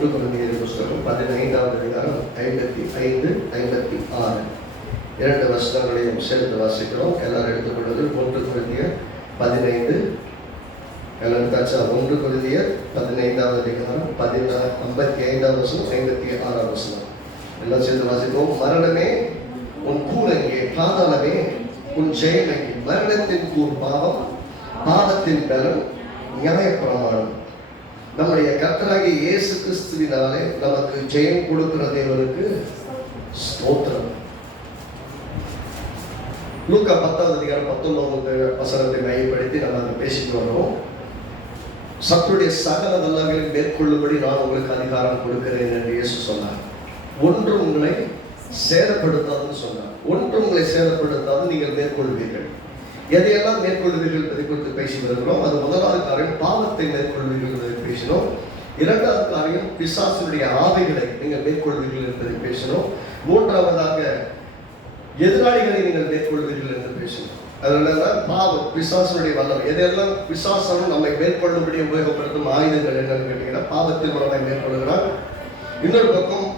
1 கொரிந்தியர் புஸ்தகம் 15வது அதிகாரம் 55, 56 2 வசனங்களையும் சேர்த்து வாசிக்கிறோம். எல்லாரும் எடுத்துக்கொள்வது 1 கொரிந்தியர் 15. எல்லாம் எடுத்தாச்சா? 1 கொரிந்தியர் 15வது அதிகாரம் 55வது வசனம், 56வது வசனம் எல்லாம் சேர்த்து வாசிப்போம். மரணமே உன் கூரங்கே, பாதாளமே உன் ஜெயமெங்கே. மரணத்தின் கூர் பாவம், பாவத்தின் பலன் நியாயப்பிரமாணம். நம்முடைய கர்த்தராகிய இயேசு கிறிஸ்துவினாலே நமக்கு ஜெயம் கொடுக்கிற தேவனுக்கு ஸ்தோத்திரம். லூக்கா 10வது அதிகாரம் 19வது வசனத்தை மையப்படுத்தி நம்ம அதை பேசிட்டு வரோம். சத்துடைய சகல வல்லமைகளை மேற்கொள்ளும்படி நான் உங்களுக்கு அதிகாரம் கொடுக்கிறேன் என்று இயேசு சொன்னார். ஒன்று உங்களை சேதப்படுத்தாதுன்னு சொன்னார். ஒன்று உங்களை சேதப்படுத்தாது நீங்கள் மேற்கொள்வீர்கள். எதையெல்லாம் மேற்கொள்வீர்கள் என்பதை குறித்து பேசி வருகிறோம். அது முதலாவது காரியம் பாவத்தை மேற்கொள்வீர்கள் என்பதை பேசினோம். இரண்டாவது காரியம் பிசாசினுடைய ஆவிகளை நீங்கள் மேற்கொள்வீர்கள் என்பதை பேசினோம். மூன்றாவதாக எதிராளிகளை நீங்கள் மேற்கொள்வீர்கள் என்று பேசினோம். அதனாலதான் பாவம், பிசாசனுடைய வல்லமை, எதையெல்லாம் பிசாசனும் நம்மை மேற்கொள்ளும்படி உபயோகப்படுத்தும் ஆயுதங்கள் என்னன்னு கேட்டீங்கன்னா பாவத்தின் மூலமாக மேற்கொள்கிறார். இன்னொரு பக்கம்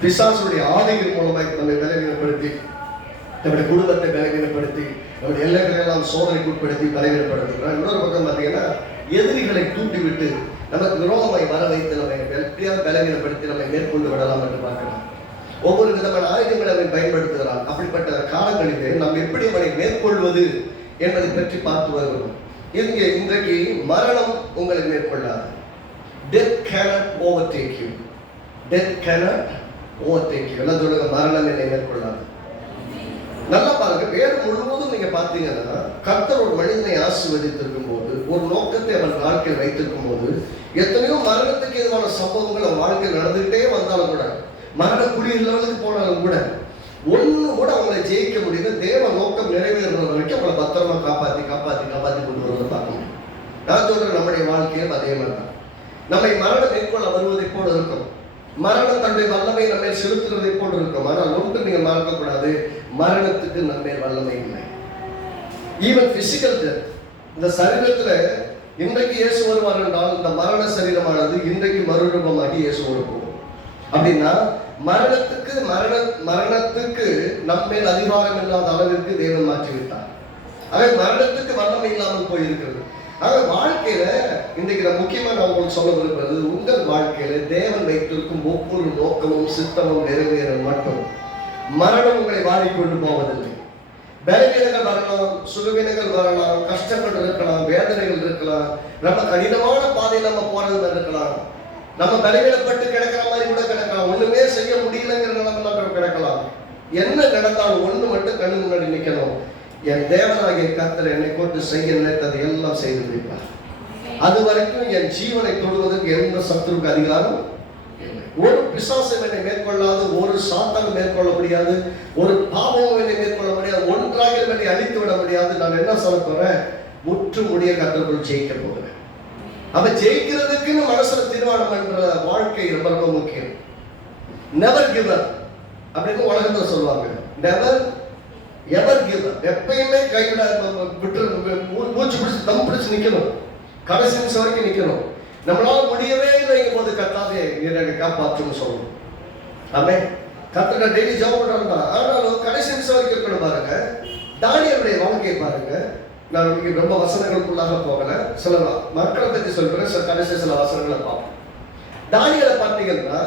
பிசாசுடைய ஆவிகள் மூலமாக நம்மை பலவீனப்படுத்தி, நம்முடைய குடும்பத்தை பலவீனப்படுத்தி, நம்முடைய எல்லைகளை எல்லாம் சோதனைக்கு உட்படுத்தி பலவீனப்படுத்துகிறார். இன்னொரு பக்கம் பார்த்தீங்கன்னா எதிரிகளை தூண்டிவிட்டு நமக்கு விரோதமாய் வர வைத்து நம்மை எப்படியாவது பலவீனப்படுத்தி நம்மை மேற்கொண்டு விடலாம் என்று பார்க்கலாம். ஒவ்வொரு விதமான ஆயுதங்களை அவன் பயன்படுத்துகிறான். அப்படிப்பட்ட காலங்களிலே நாம் எப்படி அவனை மேற்கொள்வது என்பதை பற்றி பார்த்து வருகிறோம். இன்றைக்கு மரணம் உங்களை மேற்கொள்ளாது. Death cannot overtake you. Death cannot overtake you. எல்லாம் சொல்லுங்க, மரணம் என்னை மேற்கொள்ளாது. நல்லா பாருங்க, வேறு முழுவதும் நீங்க பார்த்தீங்கன்னா கர்த்தர் ஒரு மனிதனை ஆசீர்வதித்திருக்கும் போது, ஒரு நோக்கத்தை அவன் வாழ்க்கையில் வைத்திருக்கும் போது, எத்தனையோ மரணத்துக்கு எதிரான சம்பவங்கள் அவன் வாழ்க்கையில் நடந்துகிட்டே வந்தாலும் கூட, மரண குடியிருந்த லெவலுக்கு போனாலும் கூட, ஒண்ணு கூட அவங்களை ஜெயிக்க முடியல. தேவ நோக்கம் நிறைவேறுற வரைக்கும் அவங்களை பத்திரமா காப்பாத்தி கொண்டு வருவதை பார்க்க முடியும். நான் சொல்றேன், நம்முடைய வாழ்க்கையும் அதே மாதிரி தான். நம்மை மரணம் மேற்கொள்ள வருவதை போல இருக்கும். மரணம் தன்னுடைய வல்லமை நம்ம செலுத்துவதை போன்று இருக்கும். ஆனால் ஒன்று நீங்க மறக்கக்கூடாது, மரணத்துக்கு நம்ம வல்லமை இல்லை. ஈவன் பிசிக்கல் டெத், இந்த சரீரத்துல இன்றைக்கு இயேசு வருவார் என்றால் இந்த மரண சரீரமானது இன்றைக்கு மறுரூபமாகி இயேசுவோடு போகும். அப்படின்னா மரணத்துக்கு நம்மேல் அதிகாரம் இல்லாத அளவிற்கு தேவன் மாற்றிவிட்டார். ஆக மரணத்துக்கு வல்லமை இல்லாமல் போயிருக்கிறது. ஆக வாழ்க்கையில இன்றைக்கு நான் முக்கியமா நான் உங்களுக்கு சொல்ல விரும்புறது, உங்கள் வாழ்க்கையில தேவன் வைத்திருக்கும் ஒவ்வொரு நோக்கமும் சித்தமும் நிறைவேற மட்டும் மரணம் உங்களை வாரிக்கொண்டு போவதில்லை. பலவீனங்கள் வரலாம், சுகவீனங்கள் வரலாம், கஷ்டங்கள் இருக்கலாம், வேதனைகள் இருக்கலாம், ரொம்ப கடினமான பாதையில் நம்ம போறது இருக்கலாம், நம்ம பலவீனப்பட்டு கிடக்கிற மாதிரி கூட கிடக்கலாம், ஒண்ணுமே செய்ய முடியலங்கிற நிலைமை கிடக்கலாம். என்ன நடந்தாலும் ஒண்ணு மட்டும் கண்ணு முன்னாடி நிக்கணும், என் தேவனாகிய கர்த்தர் என்னை கொண்டு செய்ய நினைத்ததை எல்லாம் செய்து முடிப்பார். அது வரைக்கும் என் ஜீவனை தொடுவதற்கு எந்த சத்துருக்கு அதிகாரம் இல்லை. ஒரு பிசாசம் என்னை மேற்கொள்ளாது, ஒரு சாத்தான் மேற்கொள்ள முடியாது, ஒரு பாவம் என்னை மேற்கொள்ள முடியாது, ஒன்றாக என்னை அழித்து விட முடியாது. நான் என்ன சொல்ல போறேன், முற்று முடிய கர்த்தருக்குள் ஜெயிக்க போகிறேன். அப்ப ஜெயிக்கிறதுக்குன்னு மனசுல தீர்மானம் என்ற வாழ்க்கை ரொம்ப ரொம்ப முக்கியம். நெவர் கிவ் அப் அப்படின்னு உலகத்துல சொல்லுவாங்க. நெவர் எவர் கிவ் அப், எப்பயுமே கைவிட விட்டு மூச்சு பிடிச்சு தம் பிடிச்சு நிக்கணும், கடைசி நிமிஷம் வரைக்கும் நிக்கணும். நம்மளால முடியவே இல்லைங்கும் போது கர்த்தாவே என்னை காப்பாற்றுன்னு சொல்லணும். ஆமே, கர்த்தரை டெய்லி ஜெபம் பண்றாங்க. ஆனாலும் கடைசி நிமிஷம் வரைக்கும் இருக்கணும். பாருங்க தானியேலுடைய வாழ்க்கையை பாருங்க. நான் உங்களுக்கு ரொம்ப வசனங்களுக்குள்ளாக போகல, சில மக்களை பற்றி சொல்றேன், கடைசி சில வசனங்களை பார்ப்போம். தானியேலை பார்த்தீங்கன்னா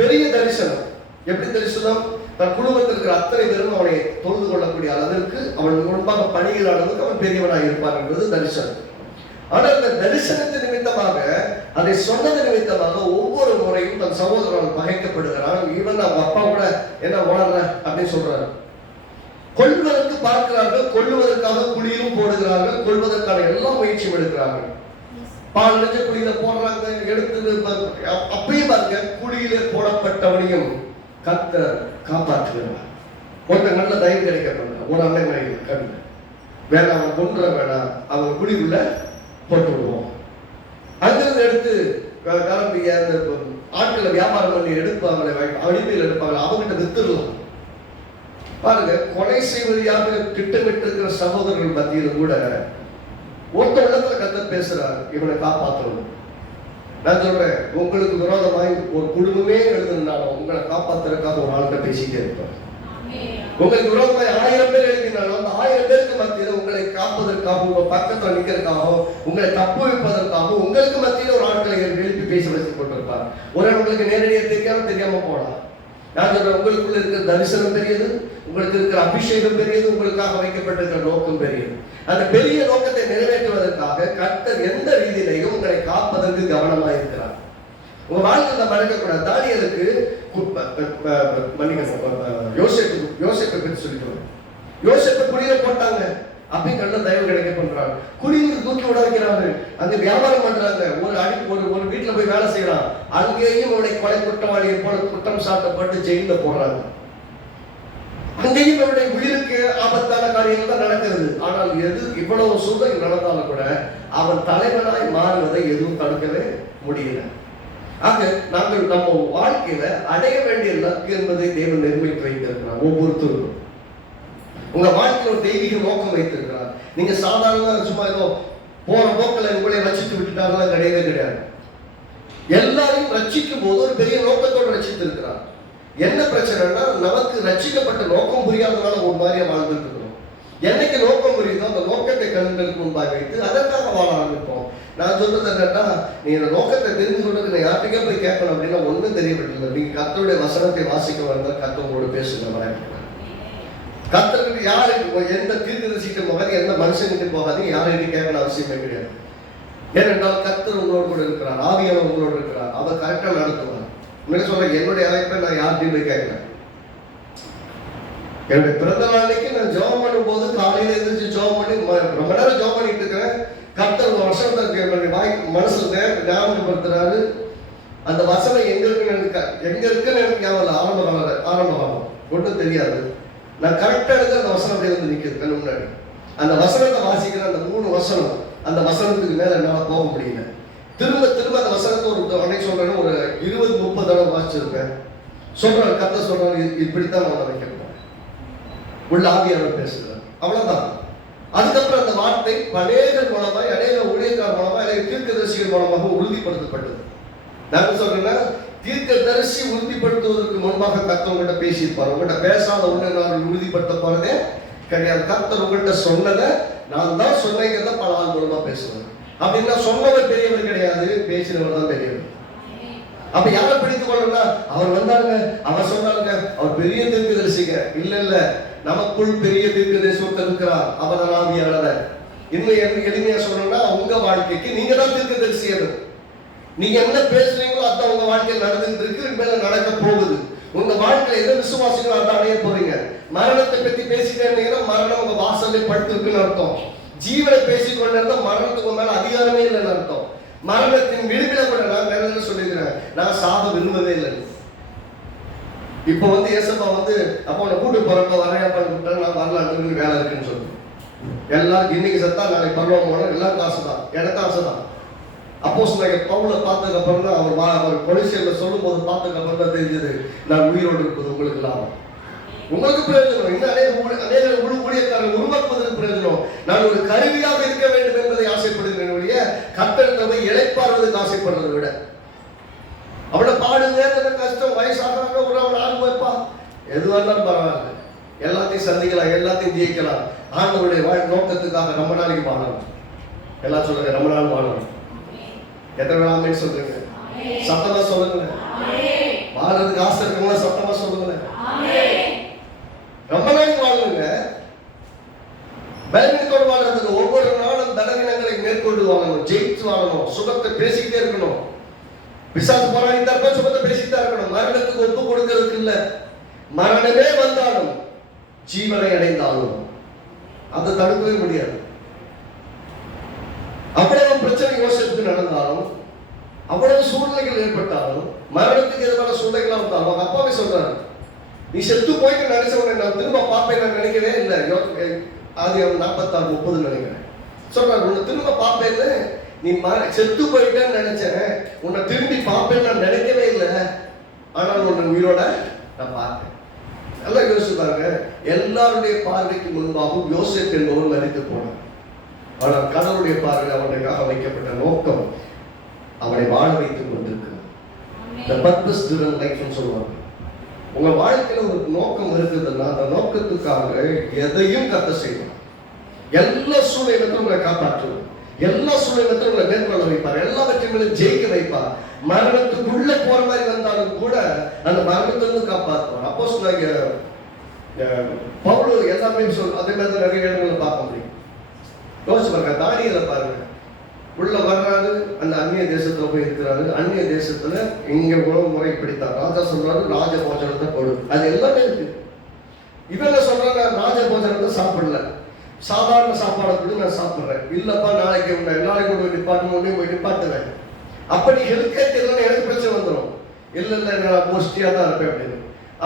பெரிய தரிசனம். எப்படி தரிசனம்? தன் குடும்பத்தில் இருக்கிற அத்தனை பேரும் அவனை தொழுது கொள்ளக்கூடிய அளவிற்கு, அவன் முன்பாக பணிகிற அளவுக்கு அவன் பெரியவனாக இருப்பார் என்பது தரிசனம். ஆனால் அந்த தரிசனத்தின் நிமித்தமாக, அதை சொன்னது நிமித்தமாக ஒவ்வொரு முறையும் தன் சகோதரன் பகைக்கப்படுகிறான். ஈவன் அவங்க அப்பா கூட என்ன உணர்ற அப்படின்னு சொல்றாரு. கொல்வதற்கு பார்க்கிறார்கள், கொல்லுவதற்காக குழியிலும் போடுகிறார்கள், கொல்வதற்கான எல்லா முயற்சியும் எடுக்கிறார்கள். பால் நினைச்ச குழியில போடுறாங்க, எடுத்து அப்பயும் பாருங்க, குழியிலே போடப்பட்டவனையும் கர்த்தர் காப்பாற்றுகிறார். ஒருத்தர் நல்ல தயவு கிடைக்கப்பட்ட ஒரு அண்ணன் கண் வேணாம், அவன் கொன்ற வேணாம், அவன் குழிக்குள்ள போட்டு விடுவோம். அங்கிருந்து எடுத்து கிளம்பி அந்த ஆட்களை வியாபாரம் பண்ணி எடுப்பாங்களே, அடிமையில் எடுப்பாங்க, அவங்ககிட்ட வித்துடலாம். பாருங்க, கொலை செய்வதாக திட்டமிட்டு இருக்கிற சகோதரர்கள் மத்தியில் கூட ஒருத்த இடத்துல கர்த்தர் பேசுறாரு, இவனை காப்பாற்றணும். நான் சொல்றேன், உங்களுக்கு விரோதமாய் ஒரு குடும்பமே எழுதுனாலும் உங்களை காப்பாத்துறதுக்காக ஒரு ஆள்கிட்ட பேசிட்டே இருப்பார். உங்களுக்கு விரோதமாய் 1000 பேர் எழுதினாலும் அந்த 1000 பேருக்கு மத்தியில் உங்களை காப்பதற்காக, உங்க பக்கத்தில் நிற்கிறதுக்காகவும், உங்களை தப்பு வைப்பதற்காகவும் உங்களுக்கு மத்தியில் ஒரு ஆட்களை எழுப்பி பேச வச்சு கொண்டிருப்பார். ஒரு உங்களுக்கு நேரடியாக தெரியாம போலாம். நான் சொல்றேன், உங்களுக்குள்ள இருக்கிற தரிசனம் பெரியது, உங்களுக்கு இருக்கிற அபிஷேகம் பெரியது, உங்களுக்காக வைக்கப்பட்டிருக்கிற நோக்கம் பெரியது. அந்த பெரிய நோக்கத்தை நிறைவேற்றுவதற்காக கர்த்தர் எந்த ரீதியிலையும் உங்களை காப்பதற்கு கவனமாக இருக்கிறார். உங்க வாழ்க்கையில மறக்கக்கூடாது. தானியேலுக்கு யோசேப்பை பற்றி சொல்லிக்கிறோம். யோசேப்பை குடியில போட்டாங்க, அப்படி கண்ட தயவு கிடைக்க பண்றாங்க. குடியில தூக்கி விட வைக்கிறாங்க, அங்க வியாபாரம் பண்றாங்க. ஒரு வீட்டுல போய் வேலை செய்யறான், அங்கேயும் அவருடைய கொலை குற்றவாளியை போல குற்றம் சாட்டப்பட்டு ஜெயில போடுறாங்க. அங்கேயும் அவருடைய உயிருக்கு ஆபத்தான காரியங்கள் தான் நடக்கிறது. ஆனால் இவ்வளவு சூழ்நிலை நடந்தாலும் கூட அவன் தலைவனாய் மாறுவதை எதுவும் தடுக்கவே முடியல. ஆக நாங்கள் நம்ம வாழ்க்கையில அடைய வேண்டிய லக்கு என்பதை தேவன் நிர்ணயித்து வைத்திருக்கிறார். ஒவ்வொருத்தருக்கும் உங்க வாழ்க்கையில் ஒரு தெய்வீக நோக்கம் வைத்திருக்கிறார். நீங்க சாதாரண சும்மா ஏதோ போற போக்கில் உங்களை ரசித்து விட்டுட்டாங்களா? கிடையவே கிடையாது. எல்லாரையும் ரட்சிக்கும் போது ஒரு பெரிய நோக்கத்தோடு ரட்சித்து இருக்கிறார். என்ன பிரச்சனைனா, நமக்கு ரட்சிக்கப்பட்ட நோக்கம் புரியாதனால ஒரு மாதிரியா வாழ்ந்துட்டு இருக்கிறோம். என்னைக்கு நோக்கம் புரியுதோ அந்த நோக்கத்தை கண்களுக்கு முன்பாக வைத்து அதற்காக வாழ ஆரம்பிப்போம். நான் சொல்றது என்னன்னா, நீ இந்த நோக்கத்தை தெரிந்து கொண்டு நான் யார்கிட்டே போய் கேட்கணும் அப்படின்னா ஒன்றும் தெரியவில்லை. நீங்க கர்த்தருடைய வசனத்தை வாசிக்க வந்தால் கர்த்தர் உங்களோட பேசுங்க. கர்த்தருக்கு யாருக்கு எந்த தீர்க்கதரிசிக்கு போகாது, எந்த மனுஷனுக்கு போகாது, யாரையும் கேட்கணும் அவசியமே கிடையாது. ஏனென்றால் கர்த்தர் உங்களோடு கூட இருக்கிறார், ஆவியானவர் உங்களோடு இருக்கிறார், அவர் கரெக்டாக நடத்துவார். உண்மையை சொல்ற, என்னுடைய அழைப்பை நான் யார்கிட்டையும் போய் கேட்கிறேன். என்னுடைய பிறந்த நாளைக்கு நான் ஜெபம் பண்ணும் போது காலையில எழுந்திரிச்சு ஜெபம் பண்ணி ரொம்ப நேரம் ஜெபம் பண்ணிட்டு இருக்கிறேன். கர்த்தர் ஒரு வசனத்தை மனசுல ஞாபகப்படுத்துறாரு. அந்த வசனம் எங்க இருக்குன்னு எனக்கு ஞாபகம் ஆரம்பம் ஒன்றும் தெரியாது. நான் கரெக்டா எடுத்து அந்த வசனம் அப்படியே வந்து நிற்குது கண்ணு முன்னாடி. அந்த வசனத்தை வாசிக்கிற அந்த 3 வசனம், அந்த வசனத்துக்கு மேல என்னால போக முடியல. திரும்ப திரும்ப அந்த வசனத்தை ஒரு அன்னைக்கு சொல்றேன்னு ஒரு 20-30 தடவை வாசிச்சிருப்பேன். சொல்றாரு, கர்த்தர் சொல்றாரு, இப்படித்தான் நான் வைக்கிறேன். உள்ள ஆவியானவர் பேசுகிறார், அவ்வளவுதான். அதுக்கப்புறம் அந்த வார்த்தை அநேகர் மூலமாய், அநேக ஊழியக்கார மூலமாக, அநேக தீர்க்கதரிசிகள் மூலமாக உறுதிப்படுத்தப்பட்டது. நான் சொல்றேன்னா, தீர்க்கதரிசி உறுதிப்படுத்துவதற்கு முன்பாக கர்த்தர் உங்கள்கிட்ட பேசியிருப்பார். உங்கள்கிட்ட பேசாத ஒண்ணு நான் உறுதிப்படுத்த போறதே கிடையாது. கர்த்தர் உங்கள்கிட்ட சொன்னதை நான் தான் சொன்னீங்க பல ஆள் மூலமா பேசுவேன். அப்படின்னா சொன்னவர் பெரியவர் கிடையாது, பேசினவர் தான் பெரியவர். அப்ப யாரை பிடித்து கொள்ளணும்னா, அவர் வந்தாருங்க, அவர் சொன்னாருங்க, அவர் பெரிய தீர்க்கதரிசிங்க. இல்ல, நமக்குள் பெரிய தீர்க்கதரிசி இருக்கிறார், அவர் ஆவியானவர். இன்னும் எளிமையா சொல்லணும்னா, உங்க வாழ்க்கைக்கு நீங்க தான் தீர்க்கதரிசி. நீங்க என்ன பேசுறீங்களோ அதான் உங்க வாழ்க்கையில் நடந்துட்டு இருக்கு, மேல நடக்க போகுது. உங்க வாழ்க்கையில எதை விசுவாசிகளோ அதை அடைய போறீங்க. மரணத்தை பத்தி பேசிட்டே இருந்தீங்கன்னா மரணம் உங்க வாசல்ல படுத்திருக்குன்னு அர்த்தம். ஜீவனை பேசிக்கொண்டு இருந்தா மரணத்துக்கு மேல அதிகாரமே இல்லைன்னு அர்த்தம். மரணத்தின் விடுதலை கூட நான் நிறைய சொல்லிக்கிறேன், நான் சாக விரும்பவே இல்லை. இப்போ ஏசப்பா அப்போ உன்னை கூட்டு போறப்ப வரையாப்பான்னு கூப்பிட்டா நான் வரலாற்று வேலை இருக்குன்னு சொல்லுவேன். எல்லாருக்கும் இன்னைக்கு சத்தா நாளைக்கு பருவம் போனோம், எல்லாருக்கும் ஆசை தான், எனக்கு ஆசை தான். அப்போ பவுலை பார்த்ததுக்கு அப்புறம் தான் அவர் கொலைசியல்ல சொல்லும் போது பார்த்ததுக்கு அப்புறம் தான் தெரிஞ்சது, நான் உயிரோடு இருப்பது உங்களுக்கு லாபம், உங்களுக்கு பிரயோஜனம். இன்னும் அநேக ஊழியக்காரர்கள் உருவாக்குவதற்கு பிரயோஜனம். நான் ஒரு கருவியாக இருக்க வேண்டும் என்பதை ஆசைப்படுகிறேன் ஒழிய கர்த்தரை இழைப்பாடுவதற்கு ஆசைப்படுறதை விட. அவளை பாடுங்க, கஷ்டம், வயசாக ஒரு ஆள் வைப்பா, எதுவாக இருந்தாலும் பரவாயில்ல, எல்லாத்தையும் சந்திக்கலாம், எல்லாத்தையும் ஜெயிக்கலாம். ஆண்டவருடைய நோக்கத்துக்காக ரொம்ப நாளைக்கு வாழணும். எல்லாம் சொல்லுங்க, ரொம்ப நாள் வாழணும். எத்தனை நாள் சொல்றீங்க? சத்தமா சொல்லுங்க. வாழறதுக்கு ஆசை இருக்கவங்க சத்தமா சொல்லுங்க. ரொம்ப நாளைக்கு வாழணுங்க. பலவீனத்தோடு வாழ்றதுக்கு ஒவ்வொரு நாளும் பலவீனங்களை மேற்கொண்டு வாழணும், ஜெயிச்சு வாழணும், சுகத்தை பேசிக்கிட்டே இருக்கணும். பிசாசு போராடித்தா இருப்போம், சுகத்தை பேசித்தான் இருக்கணும். மரணத்துக்கு ஒப்பு கொடுக்கறதுக்கு இல்ல, மரணமே வந்தாலும் ஜீவனை அடைந்தாலும் அதை தடுக்கவே முடியாது. அவ்வளவு பிரச்சனை யோசித்து நடந்தாலும், அவ்வளவு சூழ்நிலைகள் ஏற்பட்டாலும், மரணத்துக்கு எதிரான சூழ்நிலைகளா இருந்தாலும், அவங்க அப்பாவே சொல்றாரு, நீ செத்து போயிட்டு நினைச்சவனை நான் திரும்ப பார்ப்பேன் நான் நினைக்கவே இல்லை. அது 46-30 நினைக்கிறேன். சொல்றாரு, உன்னை திரும்ப பார்ப்பேன்னு, நீ செத்து போயிட்டேன்னு நினைச்சேன், உன்னை திரும்பி பார்ப்பேன்னு நான் நினைக்கவே இல்லை, ஆனால் உன்னை உயிரோட நான் பார்த்தேன். நல்லா யோசிச்சு பாருங்க. எல்லாருடைய பார்வைக்கு முன்பாகவும் யோசேப்பு என்பவன் மரித்து போனான். ஆனால் கடவுளுடைய பார்வை அவனுக்காக வைக்கப்பட்ட நோக்கம் அவனை வாழ வைத்துக் கொண்டிருக்கிறது. The purpose driven life ன்னு சொல்லுவாங்க. உங்க வாழ்க்கையில ஒரு நோக்கம் இருக்குதுன்னா அந்த நோக்கத்துக்காக எதையும் கர்த்தர் செய்வார். எல்லா சூழ்நிலையிலும் உங்களை காப்பாற்றுவார், எல்லா சூழ்நிலையிலும் உங்களை மேற்கொள்ள வைப்பார், எல்லாவற்றையும் ஜெயிக்க வைப்பார். மரணத்துக்குள்ள போற மாதிரி வந்தாலும் கூட அந்த மரணத்திலிருந்து காப்பாற்றுவார். அப்போ சொன்னாங்க பவுல் எல்லாமே அதே மாதிரி நிறைய இடங்களை பார்க்க முடியும். யோசிச்சு பாருங்க, தானியேலை பாருங்க, உள்ள வர்றாரு, அந்த அந்நிய தேசத்துல போய் இருக்கிறாரு. அந்நிய தேசத்துல இங்க உணவு முறை பிடித்தார். ராஜா சொல்றாரு ராஜ போஜனத்தை கொடு, அது எல்லாமே இருக்கு. இவங்க சொல்றாங்க ராஜ போஜனத்தை சாப்பிடல, சாதாரண சாப்பாடை கூட நான் சாப்பிடுறேன். இல்லப்பா நாளைக்கு போய் டிபார்ட்மெண்ட் போய் நிப்பாட்டுவேன். அப்படி ஹெல்த் இல்லைன்னு எனக்கு பிரச்சனை வந்துடும். இல்லை நான் மோஸ்டியா தான் இருப்பேன் அப்படின்னு.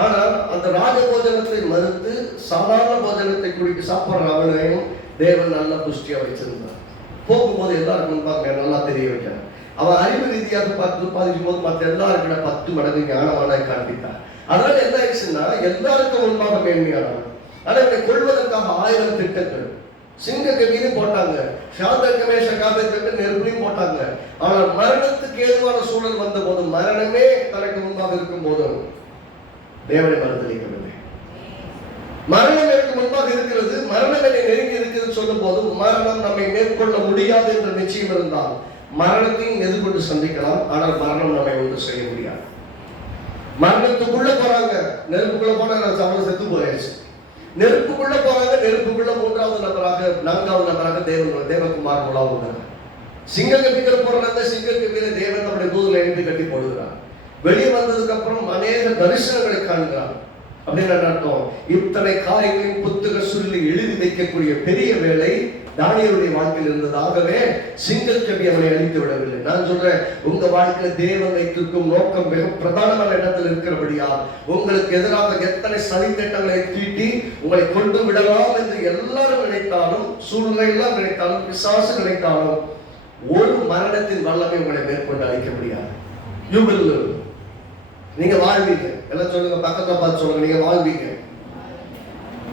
ஆனால் அந்த ராஜ போஜனத்தை மறுத்து சாதாரண போஜனத்தை குடிக்க சாப்பிட்ற அவனையும் தேவன் நல்ல புஷ்டியா வச்சிருந்தார். போகும்போது எல்லாருக்கும் முன்பாக நல்லா தெரிய வைக்கிறார். அவன் அறிவு ரீதியாக பாதிக்கும் போது மற்ற எல்லாருக்கிட்ட 10 மடங்கு ஞானமான காண்பித்தார். அதனால என்ன ஆயிடுச்சுன்னா எல்லாருக்கும் முன்பாக மேன்மையானவன். ஆனா இவனை கொள்வதற்காக 1000 திட்டங்கள், சிங்க கட்டியும் போட்டாங்க, சாந்தகமே சகாபத்திற்கு நெருப்பையும் போட்டாங்க. ஆனால் மரணத்துக்கு ஏதுவான சூழல் வந்த போது, மரணமே தனக்கு முன்பாக இருக்கும் போதும் தேவனை மறுதலிக்கவில்லை. மரணம் எனக்கு முன்பாக இருக்கிறது, மரணம் என்னை நெருங்கி இருக்கிறது சொல்லும் போது, மரணம் நம்மை மேற்கொள்ள முடியாது என்ற நிச்சயம் இருந்தால் மரணத்தையும் எதிர்கொண்டு சந்திக்கலாம். ஆனால் மரணம் நம்மை ஒன்று செய்ய முடியாது. மரணத்துக்குள்ள போறாங்க, நெருப்புக்குள்ள போனா அவங்களை செத்து போயாச்சு. நெருப்புக்குள்ள போறாங்க, நெருப்புக்குள்ள 3வது நபராக 4வது நபராக தேவகுமார் உலாவுகிறார். சிங்க கட்டிக்கிற போறாங்க, சிங்க கட்டில தேவன் நம்முடைய தூதரை எழுதி கட்டி போடுகிறார். வெளியே வந்ததுக்கு அப்புறம் அநேக தரிசனங்களை காண்கிறார். அப்படின்னு அர்த்தம், இத்தனை காரியங்களையும் புத்தக சொல்லி எழுதி வைக்கக்கூடிய பெரிய வேலை தானியேலுடைய வாழ்க்கையில் இருந்ததாகவே சிங்கக்கவி அவனை அழித்து விடவில்லை. நான் சொல்றேன், உங்க வாழ்க்கையில தேவன் வைத்திருக்கும் நோக்கம் மிக பிரதானமான இடத்தில் இருக்கிறபடியா உங்களுக்கு எதிராக எத்தனை சதித்திட்டங்களை தீட்டி உங்களை கொண்டு விடலாம் என்று எல்லாரும் நினைத்தாலும், சூழ்நிலை எல்லாம் நினைத்தாலும், பிசாசு நினைத்தாலும், ஒரு மரணத்தின் வல்லமை உங்களை மேற்கொண்டு அழிக்க முடியாது. You will live. நீங்க வாழ்வீங்க. எல்லாம் சொல்லுங்க, பக்கத்துல பார்த்து சொல்லுங்க, நீங்க வாழ்வீங்க,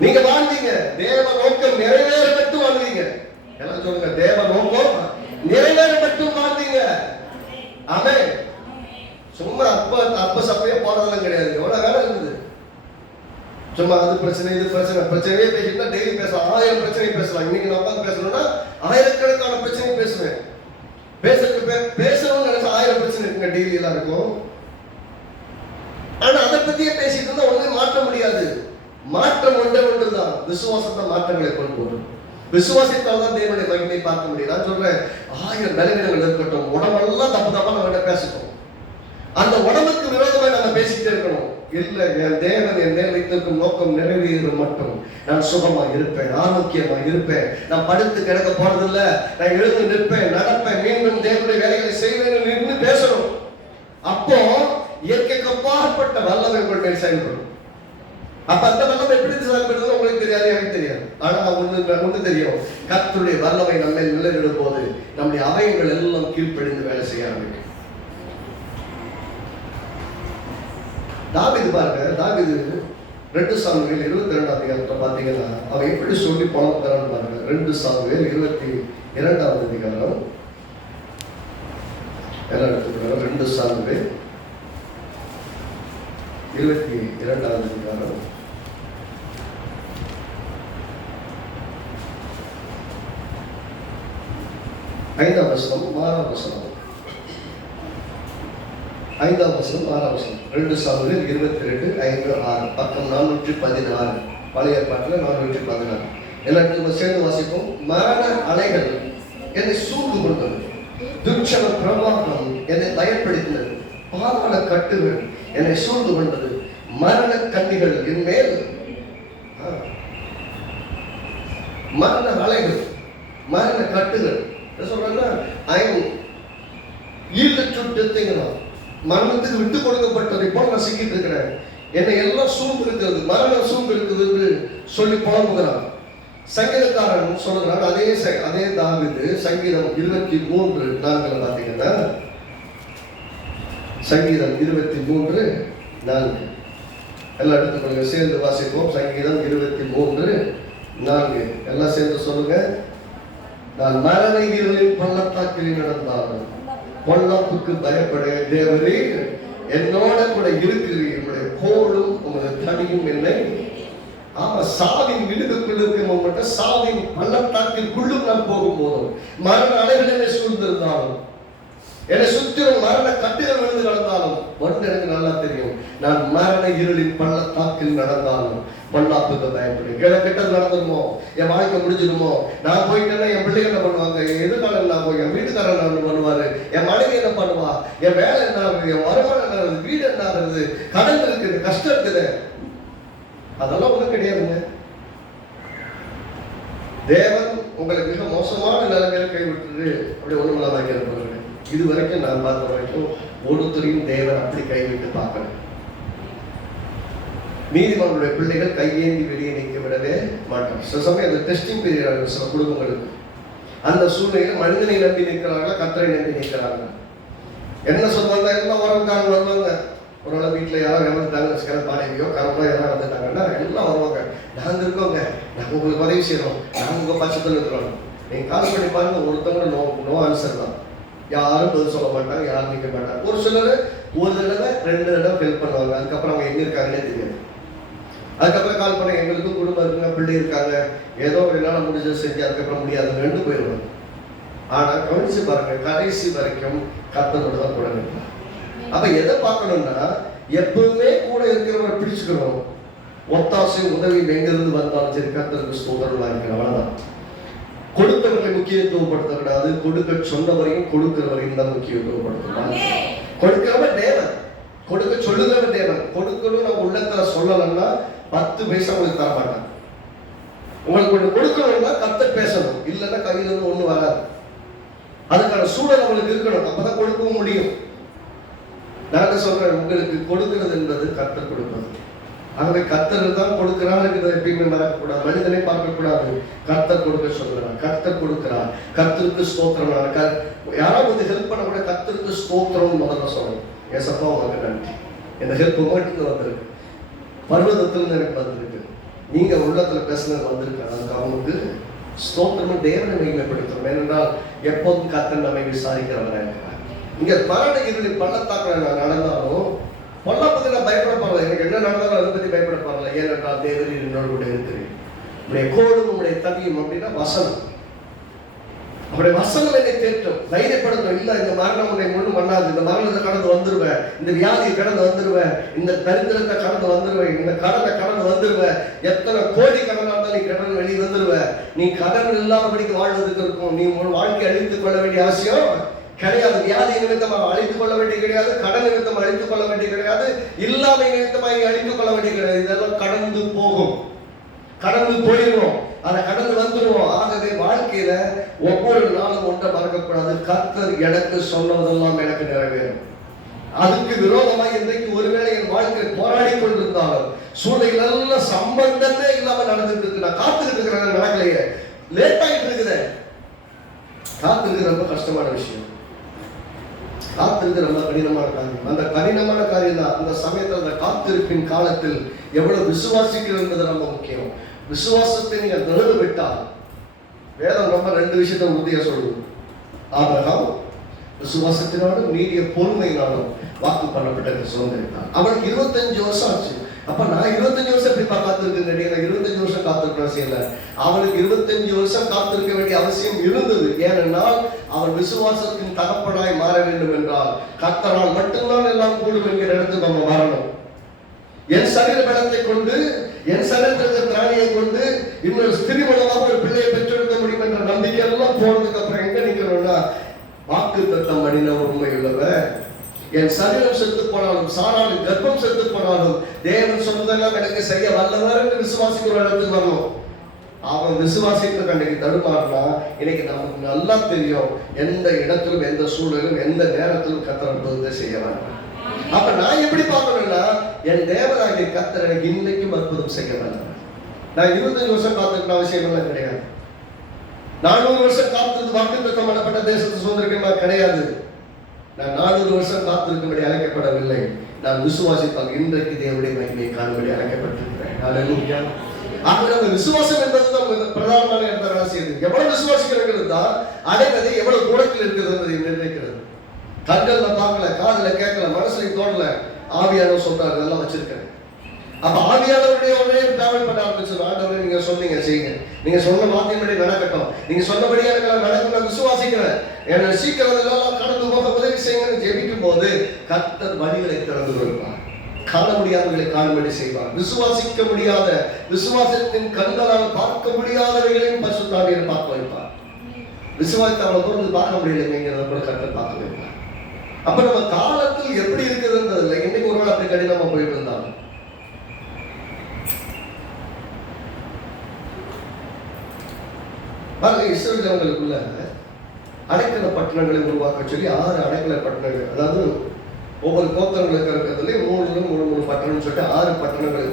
நீங்க வாழ்வீங்க. தேவ நோக்கம் நிறைவேற மட்டும் வாழ்வீங்க. எல்லாம் சொல்லுங்க, தேவ நோக்கம் நிறைவேற மட்டும் வாழ்வீங்க. ஆமென். சும்மா அப்ப சப்பையா போறதெல்லாம் கிடையாது. எவ்வளவு வேலை இருக்குது. சும்மா அது பிரச்சனை இது பிரச்சனை, பிரச்சனையே பேசிட்டா டெய்லி பேசலாம், 1000 பிரச்சனை பேசலாம். இன்னைக்கு நான் உட்காந்து பேசணும்னா 1000கணக்கான பிரச்சனை பேசுவேன். பேசணும்னு நினைச்சா 1000 பிரச்சனை இருக்குங்க, டெய்லி எல்லாம் இருக்கும். ஆனா அதை பத்தியே பேசிட்டு இருந்தா ஒண்ணுமே மாற்ற முடியாது. மாற்றம் ஒன்றுதான், விசுவாசத்தை மாற்றங்களை கொண்டு வரும். விசுவாசத்தால் தான் தேவனுடைய மகிமை பார்க்க முடியும். நான் சொல்றேன், 1000 பலவீனங்கள் இருக்கட்டும், உடம்பெல்லாம் தப்பு தப்பா நம்ம பேசணும். அந்த உடம்புக்கு விரோதமா நம்ம பேசிட்டே இருக்கணும். இல்ல, என் தேவன் என் மேல் வைத்திருக்கும் நோக்கம் நிறைவேறும் மட்டும் நான் சுகமா இருப்பேன், ஆரோக்கியமா இருப்பேன். நான் படுத்து கிடக்க போறதில்ல, நான் எழுந்து நிற்பேன், நடப்பேன், மீண்டும் தேவனுடைய வேலைகளை செய்வேன் நின்று பேசணும். அப்போ இயற்கைக்கு அப்பாற்பட்ட வல்லமை உங்களுடைய செயல்படும். அப்ப அந்த வல்லமை எப்படி செயல்படுறது உங்களுக்கு தெரியாது, எனக்கு தெரியாது. ஆனா ஒண்ணு தெரியும், கர்த்தருடைய வல்லமை நம்மை நிலைநிடும் போது நம்முடைய அவயங்கள் எல்லாம் கீழ்ப்படிந்து வேலை செய்ய ஆரம்பிக்கும். தாவீது பாருங்க, தாவீது 2 சாமுவேல் 22ஆம் அதிகாரத்துல பாத்தீங்கன்னா அவன் எப்படி சொல்லி பழக்கிறான்னு பாருங்க. 2 சாமுவேல் 22ஆம் அதிகாரம் எல்லாம் எடுத்துக்கிறாங்க. 2 சாமுவேல் 22ஆம் அதிகாரம் 5ஆம் வசனம் 6ஆம் வசனம் 5ஆம் வசனம் 6ஆம் வசனம் 2 சாமுவேல் 22 5 6 பக்கம் 416, பழைய ஏற்பாட்டில் 416. எல்லாத்தையும் சேர்ந்து வாசிப்போம். மரண அலைகள் என்னை சூழ்ந்து கொண்டது, துர்ச்சன பிரவாகம் என்னை பயப்படுத்தினது, பாதாள கட்டுகள் என்னை சூழ்ந்து கொண்டது, மரண கண்ணிகள் என் மேல், மரண அலைகள், மரண கட்டுகள் சொல்றாங்கன்னா மரணத்துக்கு விட்டு கொடுக்கப்பட்டதை போல நான் சிக்கிட்டு இருக்கிறேன், என்னை எல்லாம் சூழ்ந்து இருக்கிறது, மரணம் சூழ்ந்து இருக்குது என்று சொல்லி புலம்புகிறான். சங்கீதக்காரன் சொல்றான், அதே தாவீது சங்கீதம் 23:4 பாத்தீங்கன்னா, சங்கீதம் 23:4 எல்லாம் எடுத்துக்கொள்ளுங்க, சேர்ந்து வாசிப்போம். சங்கீதம் 23:4 எல்லாம் சேர்ந்து சொல்லுங்க. நான் மரண இருளின் பள்ளத்தாக்கில் நடந்தாலும் பொல்லாப்புக்கு பயப்பட தேவரே என்னோட கூட இருக்கிறீர், உங்களுடைய கோலும் உங்களுடைய தடியும் என்னை. ஆமா, சாவின் விடுதுக்குள் இருக்கும் மட்டும் சாவின் பள்ளத்தாக்கிற்குள்ளும் நான் போகும்போதும் மரண அலைகள் என்னை சூழ்ந்திருந்தாலும் என்னை சுற்றிலும் மரண கட்டில விழுந்து நடந்தாலும் ஒன்று எனக்கு நல்லா தெரியும், நான் மரண இருளின் பள்ளத்தாக்கில் நடந்தாலும் பொல்லாப்புக்கு பயப்படும். கெட்டது நடந்துருமோ, என் வாழ்க்கை முடிஞ்சிருமோ, நான் போயிட்டேன்னா என் பிள்ளைங்க என்ன பண்ணுவாங்க, எதிர்காலம் நான் போய் என் வீட்டுக்காரன் என்ன பண்ணுவாரு, என் மனைவி என்ன பண்ணுவா, என் வேலை என்ன ஆகுது, என் வருமானம் என்ன ஆகுது, வீடு என்ன ஆகுது, கடன் இருக்குது, கஷ்டம் இருக்குது. அதெல்லாம் ஒன்றும் கிடையாதுங்க. தேவன் உங்களை மிக மோசமான நிலைமையில கைவிட்டு அப்படி ஒண்ணும் இல்லாம இருப்பாங்க. இது வரைக்கும் நான் பார்த்த வரைக்கும் ஒருத்தரையும் தேவன் அப்படி கைவிட்டு பார்க்கல. நீதிமன்றங்களுடைய பிள்ளைகள் கையேந்தி வெளியே நிற்க விடவே மாட்டோம். சில சமயம் அந்த டெஸ்டிங் பீரியட் சில குடும்பங்களுக்கு அந்த சூழ்நிலையில் மனிதனை நம்பி நிற்கிறாங்களா, கர்த்தரை நம்பி நிற்கிறாங்க. என்ன சொல்றாங்க, எல்லாம் வரவங்க வருவாங்க. ஒரு நாள் வீட்டில் யாரும் இறந்துட்டாங்க, பானையோ கரப்போ யாரும் வந்துட்டாங்கன்னா எல்லாம் வருவாங்க. நாங்கள் இருக்கோங்க, நாங்கள் உங்களுக்கு உதவி செய்யறோம், நாங்கள் உங்கள் பட்சத்தில் இருக்கிறோம். நீங்கள் கால் பண்ணி பாருங்க, ஒருத்தவங்க நோ ஆன்சர் தான். யாரும் பதில் சொல்ல மாட்டாங்க, யாரும் நிற்க மாட்டாங்க. ஒரு சிலர் ஒரு தடவை 2 தடவை ஹெல்ப் பண்ணுவாங்க, அதுக்கப்புறம் அவங்க எங்கே இருக்காங்கன்னே தெரியாது. அதுக்கப்புறம் கால் பண்ண எங்களுக்கும் குடும்பம் இருக்குங்க, பிள்ளை இருக்காங்க, ஏதோ என்னால் முடிஞ்சது செஞ்சு அதுக்கப்புறம் முடியாது 2 போயிடுவாங்க. ஆனால் கவனிச்சு பாருங்க, கடைசி வரைக்கும் கர்த்தரோட தான் கூட நிற்கலாம். அப்ப எதை பார்க்கணும்னா, எப்பவுமே கூட இருக்கிறவரை பிடிச்சுக்கணும். ஒத்தாசை உதவி எங்கிருந்து வந்தாலும் சரி கர்த்தருக்கு ஸ்தோத்திரம் வாங்கிக்கணும். அவ்வளவுதான். கொடுத்தவர்களை முக்கியத்துவப்படுத்த விடாது, கொடுக்க சொன்னவரையும் கொடுக்கிறவரையும் தான் முக்கியத்துவப்படுத்தணும். கொடுக்கிறவன் தேவன், கொடுக்க சொல்லுகிறவன் தேவன். கொடுக்கணும் நம்ம உள்ளத்துல சொல்லலன்னா 10 பைசா உங்களுக்கு தர மாட்டாங்க. உங்களுக்கு ஒன்று கொடுக்கணும்னா கர்த்தர் பேசணும், இல்லைன்னா கையில இருந்து ஒண்ணு வராது. அதுக்கான சூழல் உங்களுக்கு இருக்கணும், அப்பதான் கொடுக்கவும் முடியும். நான் சொல்றேன், உங்களுக்கு கொடுக்கிறது என்பது கர்த்தர் கொடுப்பது. ஆகவே கர்த்தர் தான் கொடுக்கிறார் இருக்கிறத எப்பயுமே மறக்கக்கூடாது, மனிதனை பார்க்கக்கூடாது. கர்த்தர் கொடுக்க சொல்கிறார், கர்த்தர் கொடுக்கிறார், கர்த்தருக்கு ஸ்தோத்திரம். யாராவது ஹெல்ப் பண்ண கூட கர்த்தருக்கு ஸ்தோத்திரம் முதல்ல சொல்லணும். ஏசப்பா உங்களுக்கு நன்றி, இந்த ஹெல்ப் உங்கள்கிட்ட வந்திருக்கு, பர்வதத்திலிருந்து எனக்கு வந்திருக்கு, நீங்க உள்ளத்துல பேசுனது வந்திருக்கு, அதுக்கு அவங்களுக்கு ஸ்தோத்திரமும் தேவனை மகிமைப்படுத்தணும். ஏனென்றால் எப்போதும் கர்த்தர் நம்மை விசாரிக்கிறவராக இருக்கிறார். இங்க மரண இருளின் பள்ளத்தாக்கில் நான் நடந்தாலும் பொல்லாப்புக்கு நான் பயப்பட போறல, எனக்கு என்ன நடந்தாலும் அதை பத்தி பயப்பட போறல. ஏனென்றால் தேவரீர் என்னோடு கூட இருக்கிறேன், உடைய கோடும் உடைய தவியும் அப்படின்னா வசனம். அவருடைய வசனம் என்னை தேற்றும், தைரியப்படுத்தும். இல்ல, இந்த மரணம் உன்னை முழு பண்ணாது, இந்த மரணத்தை கடந்து வந்துருவேன், இந்த வியாதியை கடந்து வந்துருவேன், இந்த தரித்திரத்தை கடந்து வந்துருவேன், இந்த கடனை கடந்து வந்துருவேன், எத்தனை கோடி கடனா இருந்தாலும் நீ கடன் வெளியே வந்துருவேன். நீ கடன் இல்லாமபடிக்கு வாழ்வதற்கு இருக்கும். நீ உன் வாழ்க்கை அழித்துக் கொள்ள வேண்டிய அவசியம் கிடையாது. வியாதி நிமித்தமாக அழித்துக் கொள்ள வேண்டிய கிடையாது, கடன் நிமித்தமாக அழித்துக் கொள்ள வேண்டிய கிடையாது, இல்லாமை நிமித்தமாக அழித்துக் கொள்ள வேண்டிய கிடையாது. இதெல்லாம் கடந்து போகும், கடந்து போயிடுவோம், அதை கடந்து வந்துடுவோம். ஆகவே வாழ்க்கையில ஒவ்வொரு நாளும் ஒன்றை மறக்கக்கூடாது, கர்த்தர் எனக்கு சொன்னதெல்லாம் எனக்கு நிறைவேறும். அதுக்கு விரோதமாக இன்றைக்கு ஒருவேளை என் வாழ்க்கை போராடி கொண்டிருந்தாலும் சூழ்நிலை எல்லாம் சம்பந்தமே இல்லாம நடந்துட்டு இருக்கு. நான் காத்துக்கிட்டு இருக்கிறேன், நடக்கலையே, லேட் ஆகிட்டு இருக்குது. காத்திருக்கு ரொம்ப கஷ்டமான விஷயம், காத்திருக்கு ரொம்ப கடினமான காரியம். அந்த கடினமான காரியம் தான் அந்த சமயத்தில், அந்த காத்திருப்பின் காலத்தில் எவ்வளவு விசுவாசிக்கிறது என்பது ரொம்ப முக்கியம். விசுவாசத்தை நீங்க நிறுவ விட்டால், வேதம் ரொம்ப 2 விஷயத்தை உறுதியா சொல்லுது. ஆபிரகாம் விசுவாசத்தினாலும் நீடிய பொறுமையினாலும் வாக்கு பண்ணப்பட்ட சுதந்திரித்தான். அவனுக்கு 25 வருஷம் ஆச்சு. அப்ப நான் 25 வருஷம் எப்படி காத்திருக்கு, 25 வருஷம் காத்திருக்க செய்யல. அவனுக்கு 25 வருஷம் காத்திருக்க வேண்டிய அவசியம் இருந்தது. ஏனென்றால் அவன் விசுவாசத்தின் தகப்பனாய் மாற வேண்டும் என்றால் கர்த்தரால் மட்டும்தான் எல்லாம் கூடும் என்கிற இடத்துக்கு நம்ம வரணும். என் சரீர பலத்தை கொண்டு, என் சரீரத்திற்கு திராணியை கொண்டு இன்னொரு ஸ்திரீ மூலமாக ஒரு பிள்ளையை பெற்றெடுக்க முடியும் என்ற நம்பிக்கை எல்லாம் போனதுக்கு அப்புறம் எங்க நிற்கிறோம்னா, வாக்கு தத்தம் பண்ணின உண்மை உள்ளவர். என் சரீரம் செத்து போனாலும், சாராலும் கர்ப்பம் செத்து போனாலும் தேவன் சொன்னதெல்லாம் எனக்கு செய்ய வல்லவர் என்று விசுவாசிக்கிற இடத்துக்கு வரணும். அவன் விசுவாசித்து கண்டைக்கு தடுமாறினா இன்னைக்கு நமக்கு நல்லா தெரியும், எந்த இடத்திலும் எந்த சூழலும் எந்த நேரத்திலும் கர்த்தர் அற்புதத்தை செய்ய வேண்டாம். அப்ப நான் எப்படி பார்க்கணும்னா, என் தேவனாகிய கர்த்தர் எனக்கு இன்னைக்கும் அற்புதம் செய்ய வேண்டாம். நான் 25 வருஷம் காத்திருக்க அவசியம் எல்லாம் கிடையாது. 400 வருஷம் காத்திருந்து வாக்குத்தத்தம் பண்ணப்பட்ட தேசத்தை சுதந்திரிக்கமா கிடையாது. நான் 400 வருஷம் காத்திருக்கும்படி அழைக்கப்படவில்லை. நான் விசுவாசித்தால் இன்றைக்கு தேவனுடைய மகிமையை காணும்படி அழைக்கப்பட்டிருக்கிறேன். ஹல்லேலூயா. ஆக நம்ம விசுவாசம் என்பதுதான் பிரதானமான இடத்தை செய்யுது. எவ்வளவு விசுவாசிக்கிறது தான் அடைவது எவ்வளவு தூரத்தில் இருக்கிறது என்பதை நிர்ணயிக்கிறது. கண்கள்ல பார்க்கல, காதுல கேட்கல, மனசுல தோணல, ஆவியானவர் சொல்றாரு இதெல்லாம் வச்சிருக்கேன். அப்ப ஆவியானவருடைய உடனே டிராவல் பண்ண ஆரம்பிச்சிடும். ஆண்டவரே நீங்க சொன்னீங்க செய்யுங்க, நீங்க சொன்ன வார்த்தையின்படி நடக்கட்டும், நீங்க சொன்னபடியா எனக்கு நடக்கும், நான் விசுவாசிக்கிறேன், என்னை சீக்கிரம் எல்லாம் கடந்து போக உதவி செய்யுங்கன்னு ஜெபிக்கும் போது கர்த்தர் வழிகளை திறந்து கொடுப்பார். காண முடியாதவர்களை காணும்படி செய்வார். விசுவாசிக்க முடியாத, விசுவாசத்தின் கண்களால் பார்க்க முடியாதவைகளையும் பரிசுத்த ஆவியானவர் பார்க்க வைப்பார். விசுவாசத்தை அவளை தொடர்ந்து பார்க்க முடியலைங்கிறத கூட கர்த்தர் பார்க்க வைப்பார். அப்ப நம்ம காலத்தில் எப்படி இருக்குதுன்றதுல இன்னைக்கு ஒரு நாள் அப்படி கடினமா போயிட்டு இருந்தாலும் பாருங்க, இஸ்ரவேல் ஜனங்களுக்குள்ள அடைக்கல பட்டணங்களை உருவாக்க சொல்லி 6 அடைக்கல பட்டணங்கள், அதாவது ஒவ்வொரு கோத்திரங்களுக்கு இருக்கிறதுல 3 பட்டணம் சொல்லிட்டு 6 பட்டணங்களை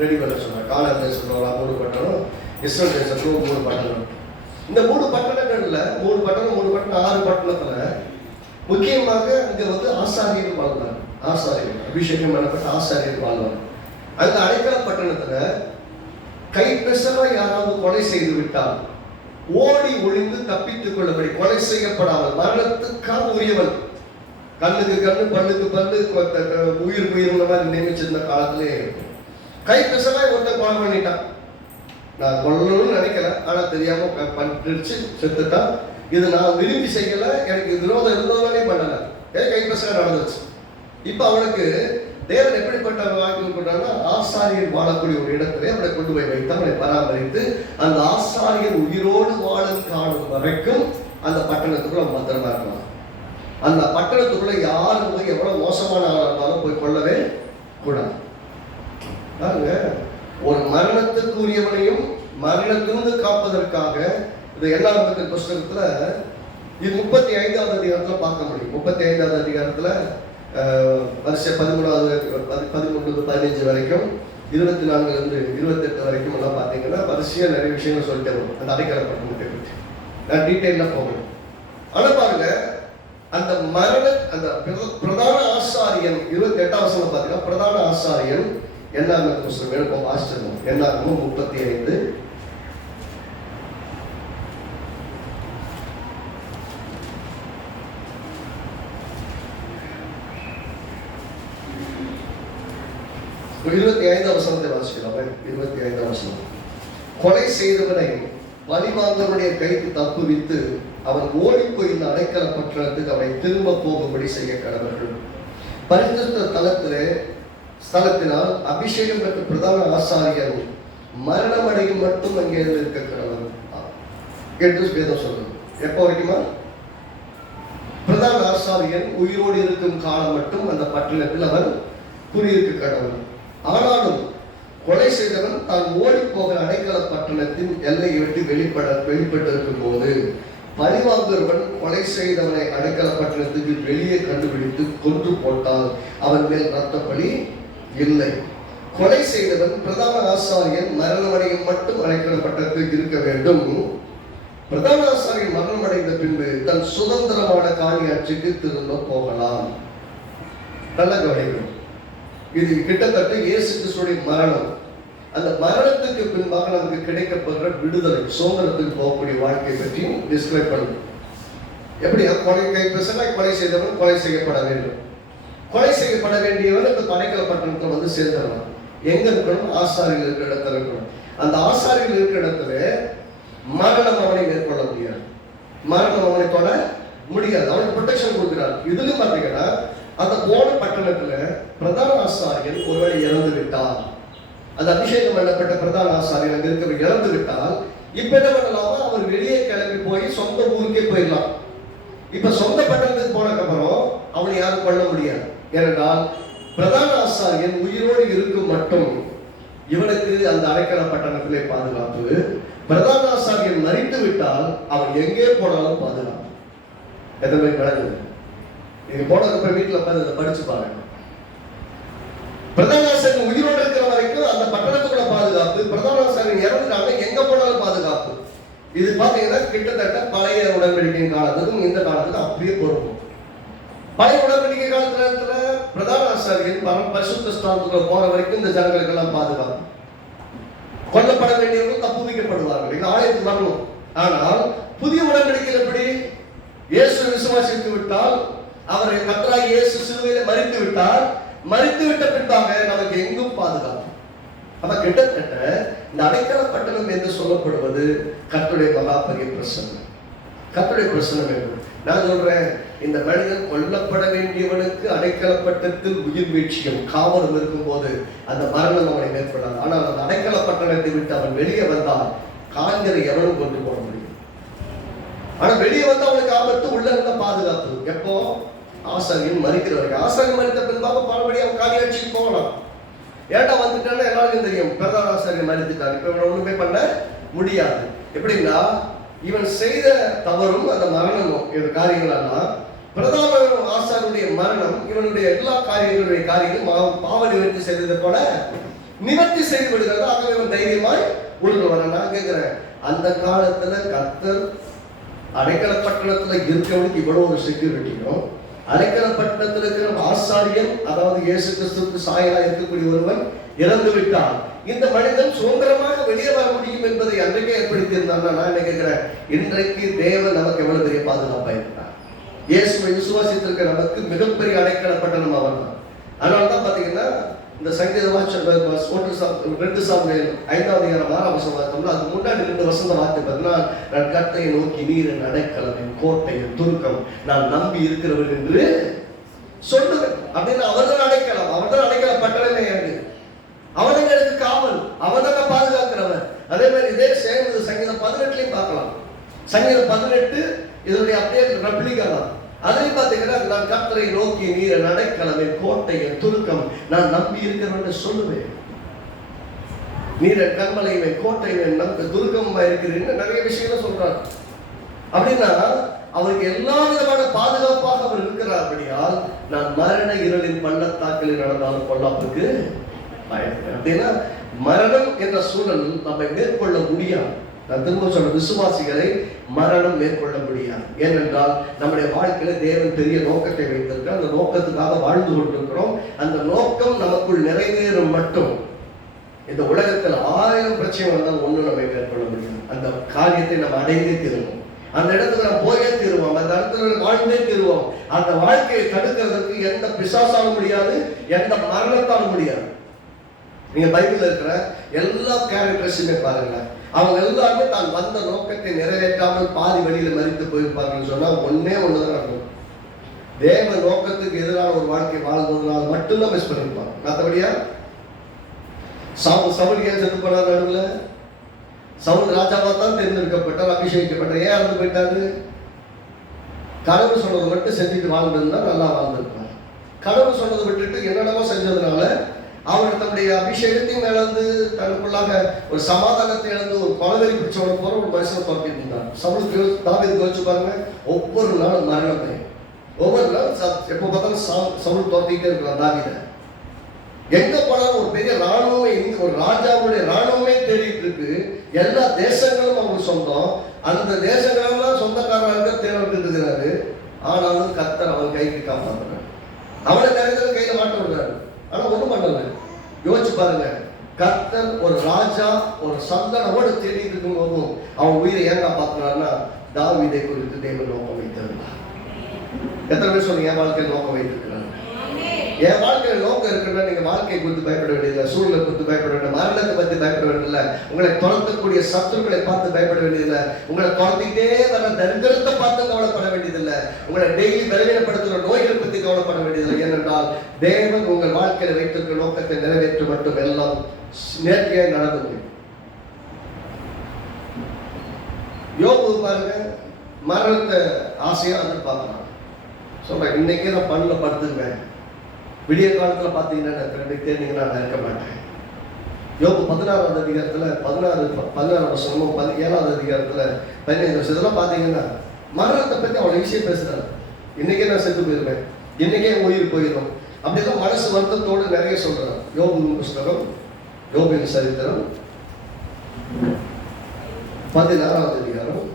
ரெடி பண்ண சொன்னாங்க. கானான் தேசத்துல 3 பட்டணம், இஸ்ரவேல் தேசத்துல 3 பட்டணம். இந்த 3 பட்டணங்கள்ல 3 பட்டணம் 6 பட்டணத்துல முக்கியமாக அங்க ஆசாரியர் வாழ்வார். ஆசாரியர் அபிஷேகம் பண்ணப்பட்ட ஆசாரியர் வாழ்வார். அந்த அடைக்கல பட்டணத்துல கைப்பெசரா யாராவது கொலை செய்து விட்டால் ஓடி ஒளிந்து தப்பித்துக் கொள்ளபடி, கொலை செய்யப்படாமல் மரணத்துக்காக உரியவன், கண்ணுக்கு கண்ணு பல்லுக்கு பல்லு உயிர் உயிர் மாதிரி நியமிச்சிருந்த காலத்திலே கைப்பெசரா ஒருத்தன் கொலை பண்ணிட்டான். நான் கொல்லணும்னு நினைக்கல, ஆனா தெரியாம பண்ணிடுச்சு, செத்துட்டான். இது நான் விரும்பி செய்யல, எனக்கு விரோதம் இருந்ததுனாலே பண்ணல, கைப்பசங்க நடந்துச்சு. இப்ப அவனுக்கு தேவன் எப்படிப்பட்ட வாய்ப்பு கொண்டான்னா, ஆசாரியர் வாழக்கூடிய ஒரு இடத்துல அவனை கொண்டு போய் வைத்து அவனை பராமரித்து அந்த ஆசாரியர் உயிரோடு வாழும் காணும் வரைக்கும் அந்த பட்டணத்துக்குள்ள பத்திரமா இருக்கலாம். அந்த பட்டணத்துக்குள்ள யாரும் போய் எவ்வளவு மோசமான ஆளா இருந்தாலும் போய் கொள்ளவே கூடாது. பாருங்க, ஒரு மரணத்துக்குரியவனையும் மரணத்திலிருந்து காப்பதற்காக இந்த 7ஆம் புத்தகத்துல இது 35வது அதிகாரத்துல பார்க்க முடியும். 35வது அதிகாரத்துல வருஷம் 13 15 வரைக்கும் 24 28 வரைக்கும் எல்லாம் பார்த்தீங்கன்னா வரிசையா நிறைய விஷயங்கள் சொல்லிட்டு வரும். அந்த அடைக்கல பட்டணத்தை பற்றி நான் டீட்டெயிலா போகணும். ஆனா பாருங்க, அந்த அந்த பிரதான ஆசாரியன் 28ஆம் வசனம் பார்த்தீங்கன்னா, பிரதான ஆசாரியன் என்னாகும் புத்தகம் எழுப்போம் ஆச்சரியம். என்னாகும் 35 25ஆம் வசனத்தை வாசிக்கலாம். 25ஆம் வசனம், கொலை செய்தவனை பழிவாங்கவனுடைய கைக்கு தப்புவித்து அவன் ஓடி போய் இந்த அடைக்கல பட்டணத்துக்கு அவனை திரும்ப போகும்படி செய்ய கடவர்கள். பரிசுத்த ஸ்தலத்தினால் அபிஷேகம் பெற்ற பிரதான ஆசாரியர் மரணம் அடையும் மட்டும் அங்கே இருக்க கடவன் என்று வேதம் சொல்றது. எப்போ வரைக்குமா? பிரதான ஆசாரியன் உயிரோடு இருக்கும் காலம் மட்டும் அந்த பட்டணத்தில் அவன் குடியிருக்க கடவன். ஆனாலும் கொலை செய்தவன் தான் ஓடி போகிற அடைக்கல பட்டணத்தின் எல்லையை விட்டு வெளிப்பட்டு இருக்கும் போது பழிவாங்குவன் கொலை செய்தவனை அடைக்கல பட்டணத்துக்கு வெளியே கண்டுபிடித்து கொன்று போட்டால் அவன் மேல் ரத்த பலி இல்லை. கொலை செய்தவன் பிரதான ஆசாரியன் மரணமடையும் மட்டும் அடைக்கல பட்டணத்துக்கு இருக்க வேண்டும். பிரதான ஆசாரியன் மரணம் அடைந்த பின்பு தன் சுதந்திரமான காரியாட்சிக்கு திரும்ப போகலாம். நல்ல கவனிக்கணும். இது கிட்டத்தட்ட இயேசு கிறிஸ்துவின் மரணம். அந்த மரணத்துக்கு பின்பாக நமக்கு கிடைக்கப்படுற விடுதலை, சுதந்திரத்துக்கு போகக்கூடிய வாழ்க்கை பற்றியும் டிஸ்கிரைப் பண்ணும். எப்படியா கொலை செய்தவன் கொலை செய்யப்பட வேண்டும். கொலை செய்யப்பட வேண்டியவன் இந்த அடைக்கல பட்டணத்தில் சேர்ந்துடலாம். எங்க இருக்கணும்? ஆசாரிகள் இருக்கிற இடத்துல இருக்கணும். அந்த ஆசாரிகள் இருக்கிற இடத்துல மரணம் அவனை மேற்கொள்ள முடியாது, மரணம் அவனை தொட முடியாது, அவனுக்கு ப்ரொடெக்ஷன் கொடுக்கிறார். இதுலயும் பார்த்தீங்கன்னா அந்த போன பட்டணத்துல பிரதான ஆசாரியன் ஒருவேளை இறந்து விட்டால், அந்த அபிஷேகம் பண்ணப்பட்ட பிரதான ஆசாரியன் அங்க இருக்க இறந்து விட்டால், இப்ப என்ன பண்ணலாமா? அவர் வெளியே கிளம்பி போய் சொந்த ஊருக்கே போயிடலாம். இப்ப சொந்த பட்டணத்துக்கு போனதுக்கு அப்புறம் அவனை யாரும் கொள்ள முடியாது. ஏனென்றால் பிரதான ஆசாரியன் உயிரோடு இருக்கும் மட்டும் இவனுக்கு அந்த அடைக்கல பட்டணத்திலே பாதுகாப்பு. பிரதான ஆசாரியன் மறித்து விட்டால் அவன் எங்கே போனாலும் பாதுகாப்பு. எதுவுமே நடக்குது. நீங்க போனதுக்கு வீட்டுல உட்காந்து படிச்சு பாருங்க. பிரதான ஆசாரியன் உயிரோடு இருக்கிற வரைக்கும் அந்த பட்டணத்துக்குள்ள பாதுகாப்பு. பிரதான ஆசாரியன் இறந்துட்டாங்க, எங்க போனாலும் பாதுகாப்பு. இது பாத்தீங்கன்னா கிட்டத்தட்ட பழைய உடன்படிக்கை காலத்துக்கும் இந்த காலத்துக்கும் அப்படியே பொருந்தும். பழைய உடன்படிக்கை காலத்துல பிரதான ஆசாரியன் பரிசுத்த ஸ்தானத்துக்குள்ள போற வரைக்கும் இந்த ஜனங்களுக்கு எல்லாம் பாதுகாப்பு. கொல்லப்பட வேண்டியவர்கள் தப்புவிக்கப்படுவார்கள், இது ஆலயத்துக்கு வரணும். ஆனால் புதிய உடன்படிக்கையில் எப்படி? இயேசு விசுவாசித்து விட்டால் அவரை கர்த்தராகிய இயேசு சிலுவையிலே மரித்து விட்டார். மரித்து விட்ட பின்பாக நமக்கு எங்கும் பாதுகாப்பு. அப்ப கிட்டத்தட்ட இந்த அடைக்கல பட்டணம் என்று சொல்லப்படுவது கர்த்தருடைய மகா பெரிய பிரசன்னம். கர்த்தருடைய பிரசன்னம் என்று நான் சொல்றேன், இந்த மனிதன் கொல்லப்பட வேண்டியவனுக்கு அடைக்கல பட்டணத்தில் உயிர் வீழ்ச்சியும் காவலும் இருக்கும் போது அந்த மரணம் அவனை மேற்கொள்ளாது. ஆனால் அந்த அடைக்கல பட்டணத்தை விட்டு அவன் வெளியே வந்தால் காய்கறி எவனும் கொண்டு போட முடியும். ஆனா வெளியே வந்து அவனுக்கு ஆபத்து, உள்ள இருந்த பாதுகாப்பு. எப்போ? ஆசாரியன் மறிக்கிறவர்கள். ஆசாரியன் மறித்த பின்பாக பலபடி அவன் காரியாட்சிக்கு போகலாம். ஏட்டா வந்துட்டான்னு எல்லாருக்கும் தெரியும், பிரதான ஆசாரியன் மறித்துட்டான், இப்ப இவன் ஒண்ணுமே பண்ண முடியாது. எப்படின்னா இவன் செய்த தவறும் அந்த மரணமும் இந்த காரியங்களெல்லாம் பிரதான ஆசாரியனுடைய மரணம் இவனுடைய எல்லா காரியங்களும் பாவ நிவர்த்தி செய்ததை போல நிவர்த்தி செய்து விடுகிறது. ஆகவே இவன் தைரியமாய் உள்ள வர. நான் கேட்கிறேன், அந்த காலத்துல கர்த்தர் அடைக்கல பட்டணத்துல இருக்கிறவனுக்கு இவ்வளவு ஒரு செக்யூரிட்டியும், அடைக்கல பட்டணத்தில் இருக்கிற ஆசாரியன் அதாவது இயேசு கிறிஸ்துவுக்கு சாயலா இருக்கக்கூடிய ஒருவன் இறந்து விட்டால் இந்த மனிதன் சுதந்திரமாக வெளியே வர முடியும் என்பதை அன்றைக்கே ஏற்படுத்தி இருந்தான்னா நான் என்ன கேட்கிறேன், இன்றைக்கு தேவன் நமக்கு எவ்வளவு பெரிய பாதுகாப்பா இருக்கிறார். இயேசுவை விசுவாசித்திருக்க நமக்கு மிகப்பெரிய அடைக்கல பட்டணம் அவர் தான். அதனால்தான் பாத்தீங்கன்னா இந்த சங்கீத வாட்சர் 2 சாமுவேல் 5வது அதிகாரம் 6ஆம் வசனம் பார்த்தோம்னா அதுக்கு முன்னாடி 2 வசந்த வார்த்தை பார்த்தீங்கன்னா, நான் கர்த்தரை நோக்கி நீர் என் அடைக்கலம், என் கோட்டை, என் துருக்கம், நான் நம்பி இருக்கிறவர் என்று சொல்லுவேன். அப்படின்னு அவர்தான் அடைக்கலாம், அவர்தான் அடைக்கல பட்டணமே எனக்கு, அவன் எனக்கு காவல், அவன் தான் பாதுகாக்கிறவன். அதே மாதிரி இதே சேர்ந்து சங்கீதம் 18 பார்க்கலாம். சங்கீதம் 18 இதனுடைய அப்படியே ரெப்ளிகா தான். அதையும் பார்த்தீங்கன்னா, நான் கர்த்தரை நோக்கி நீர் என் அடைக்கலம், என் கோட்டை, என் துருக்கம், நான் நம்பி இருக்கிறவன் சொல்லுவேன். நீர் என் கண்மலை, என் கோட்டை, என் துருக்கமா இருக்கிறீன்னு நிறைய விஷயங்கள் சொல்றாரு. அப்படின்னா அவருக்கு எல்லா விதமான பாதுகாப்பாக அவர் இருக்கிறார்படியால் நான் மரண இருளின் பள்ளத்தாக்கில் நடந்தாலும் கொல்லாப்புக்கு பயப்படுறேன். அப்படின்னா மரணம் என்ற சூழல் நம்மை மேற்கொள்ள முடியாது. நான் திரும்ப சொல்ற விசுவாசிகளை மரணம் மேற்கொள்ள முடியாது. ஏனென்றால் நம்முடைய வாழ்க்கையில தேவன் பெரிய நோக்கத்தை வைத்திருக்க, அந்த நோக்கத்துக்காக வாழ்ந்து கொண்டிருக்கிறோம். அந்த நோக்கம் நமக்குள் நிறைவேறும் மட்டும் இந்த உலகத்தில் 1000 பிரச்சனை வந்தால் ஒண்ணு நம்ம மேற்கொள்ள முடியும். அந்த காரியத்தை நம்ம அடைந்தே தீருவோம். அந்த இடத்துல நம்ம போயே தீருவோம். அந்த இடத்துல வாழ்ந்தே தீருவோம். அந்த வாழ்க்கையை தடுக்கிறதுக்கு எந்த பிசாசாலும் முடியாது, எந்த மரணத்தாலும் முடியாது. நீங்க பைபிள்ல இருக்கிற எல்லா கேரக்டர்ஸுமே பாருங்க, அவங்க எல்லாருமே தான் வந்த நோக்கத்தை நிறைவேற்றாமல் பாதி வழியில மறித்து போயிருப்பாங்கன்னு சொன்னா ஒன்னே ஒண்ணுதான் நடக்கும். தேவ நோக்கத்துக்கு எதிரான ஒரு வாழ்க்கை வாழ்ந்ததுனால மட்டும்தான் மிஸ் பண்ணிருப்பாங்க. மற்றபடியா சவுல் ஏன் செத்து போனார்? நடுவுல சவுல் ராஜாவா தான் தேர்ந்தெடுக்கப்பட்டார், அபிஷேகிக்கப்பட்டார். ஏன் இறந்து போயிட்டாரு? கடவுள் சொன்னதை மட்டும் செஞ்சுட்டு வாழ்ந்திருந்தா நல்லா வாழ்ந்திருப்பாங்க. கடவுள் சொன்னதை விட்டுட்டு என்னென்னமோ செஞ்சதுனால அவர் தன்னுடைய அபிஷேகத்தையும் இழந்து தனக்குள்ளாக ஒரு சமாதானத்தை இழந்து ஒரு கொலவெறி பிடிச்சவனை போற ஒரு மனுஷனை துரத்திட்டு இருந்தார். சவுலுக்கு தாவீதுக்கு வச்சு பாருங்க, ஒவ்வொரு நாளும் மரணத்தை, ஒவ்வொரு நாளும் எப்போ பார்த்தாலும் சவுல் துரத்திக்கிட்டே இருக்கிறார் தாவீதை. எங்க போனாலும் ஒரு பெரிய ராணுவமே, ஒரு ராஜாவுடைய ராணுவமே தேடிட்டு இருக்கு. எல்லா தேசங்களும் அவங்களுக்கு சொந்தம். அந்த தேசங்களெல்லாம் சொந்தக்காரங்க தேடிட்டு இருக்கிறாரு. ஆனாலும் கர்த்தர் அவன் கைக்கு காப்பாற்றுறாரு. அவனை நிறைய கையில மாட்ட விடுறாரு. ஆனா ஒண்ணும் பண்ணல. யோசிச்சு பாருங்க, கர்த்தர் ஒரு ராஜா ஒரு சந்தனோடு தேடிட்டு இருக்கும் போதும் அவன் உயிரை ஏன் காப்பாற்றினார்னா தாவீதை குறித்து தேவன் நோக்கம் வைத்திருந்தார். எத்தனை பேர் சொல்லுங்க என் வாழ்க்கையில் நோக்கம் வைத்திருக்கிறார்? என் வாழ்க்கையில் நோக்கம் இருக்குன்னா நீங்க வாழ்க்கையை குறித்து பயப்பட வேண்டியதில்லை, சூழ்நிலை குறித்து பயப்பட வேண்டிய, மரணத்தை பத்தி பயப்பட வேண்டியதில்லை, உங்களை துரத்தக்கூடிய சத்துருக்களை பார்த்து பயப்பட வேண்டியதில்லை, உங்களை துரத்திட்டே வர தரித்திரத்தை பார்த்து கவலைப்பட வேண்டியதில்லை, உங்களை டெய்லி பலவீனப்படுத்துகிற நோய்களை பற்றி கவலைப்பட வேண்டியதில்லை. ஏனென்றால் தேவன் உங்கள் வாழ்க்கையில வைத்திருக்கிற நோக்கத்தை நிறைவேற்ற மட்டும் எல்லாம் நேர்த்தியாய் நடந்து முடியும். யோபு பாருங்க, மரணத்தை ஆசையா வந்து பார்க்கலாம். சொல்றேன், இன்னைக்கே நான் பண்ணல படுத்துருவேன், விடிய காலத்தில் பார்த்தீங்கன்னா தேடிங்கன்னா நான் இருக்க மாட்டேன். யோபு 16வது அதிகாரத்தில் 16 வருஷமும் 7வது அதிகாரத்தில் 15 வருஷம் இதெல்லாம் பார்த்தீங்கன்னா மரணத்தை பற்றி அவ்வளோ ஈஸியாக பேசுகிறாங்க. இன்னைக்கே நான் செத்து போயிருவேன், இன்னைக்கே உயிர் போயிடும் அப்படிதான் மனசு வருத்தத்தோடு நிறைய சொல்றாங்க. யோபு புஸ்தகம், யோபின் சரித்திரம் 16வது அதிகாரம்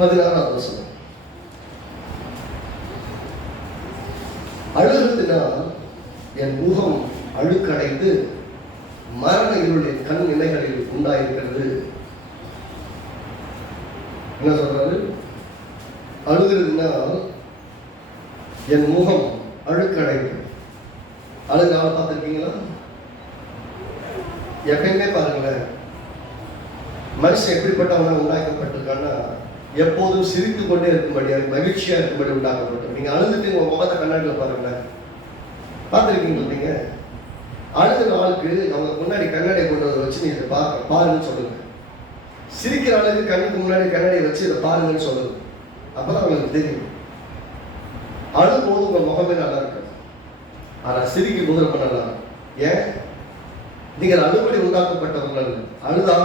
16வது வசனம். அழுகிறதுனால் என் முகம் அழுக்கடைந்து மரண இருளின் கண் நிலைகளில் உண்டாயிருக்கிறது. என்ன சொல்றாரு? அழுகிறதுனால் என் முகம் அழுக்கடைந்து. அழுகால பார்த்துருக்கீங்களா? எப்பயுமே பாருங்களேன், மனுஷன் எப்படிப்பட்டவனா உண்டாக்கப்பட்டிருக்கான்னா எப்போதும் சிரித்து கொண்டே இருக்கும்படியாக மகிழ்ச்சியா இருக்கும்படி உண்டாக்கப்பட்டோம். நீங்க அழுதுட்டு உங்க முகத்தை கண்ணாடியில் பாருங்களேன். பார்த்துருக்கீங்களா? நீங்க அழுகிற ஆளுக்கு அவங்க முன்னாடி கண்ணாடியை கொண்டு வந்து வச்சு நீங்க பாருன்னு சொல்லுங்க. சிரிக்கிற ஆளுக்கு கண்ணுக்கு முன்னாடி கண்ணாடியை வச்சு இதை பாருங்கன்னு சொல்லுங்க. அப்பதான் அவங்களுக்கு தெரியும். அழும்போது உங்க முகமே நல்லா இருக்கு, ஆனா சிரிக்கும் போது ரொம்ப நல்லா இருக்கும். ஏன்? நீங்கள் அழுபடி உண்டாக்கப்பட்டவர்கள். அழுதா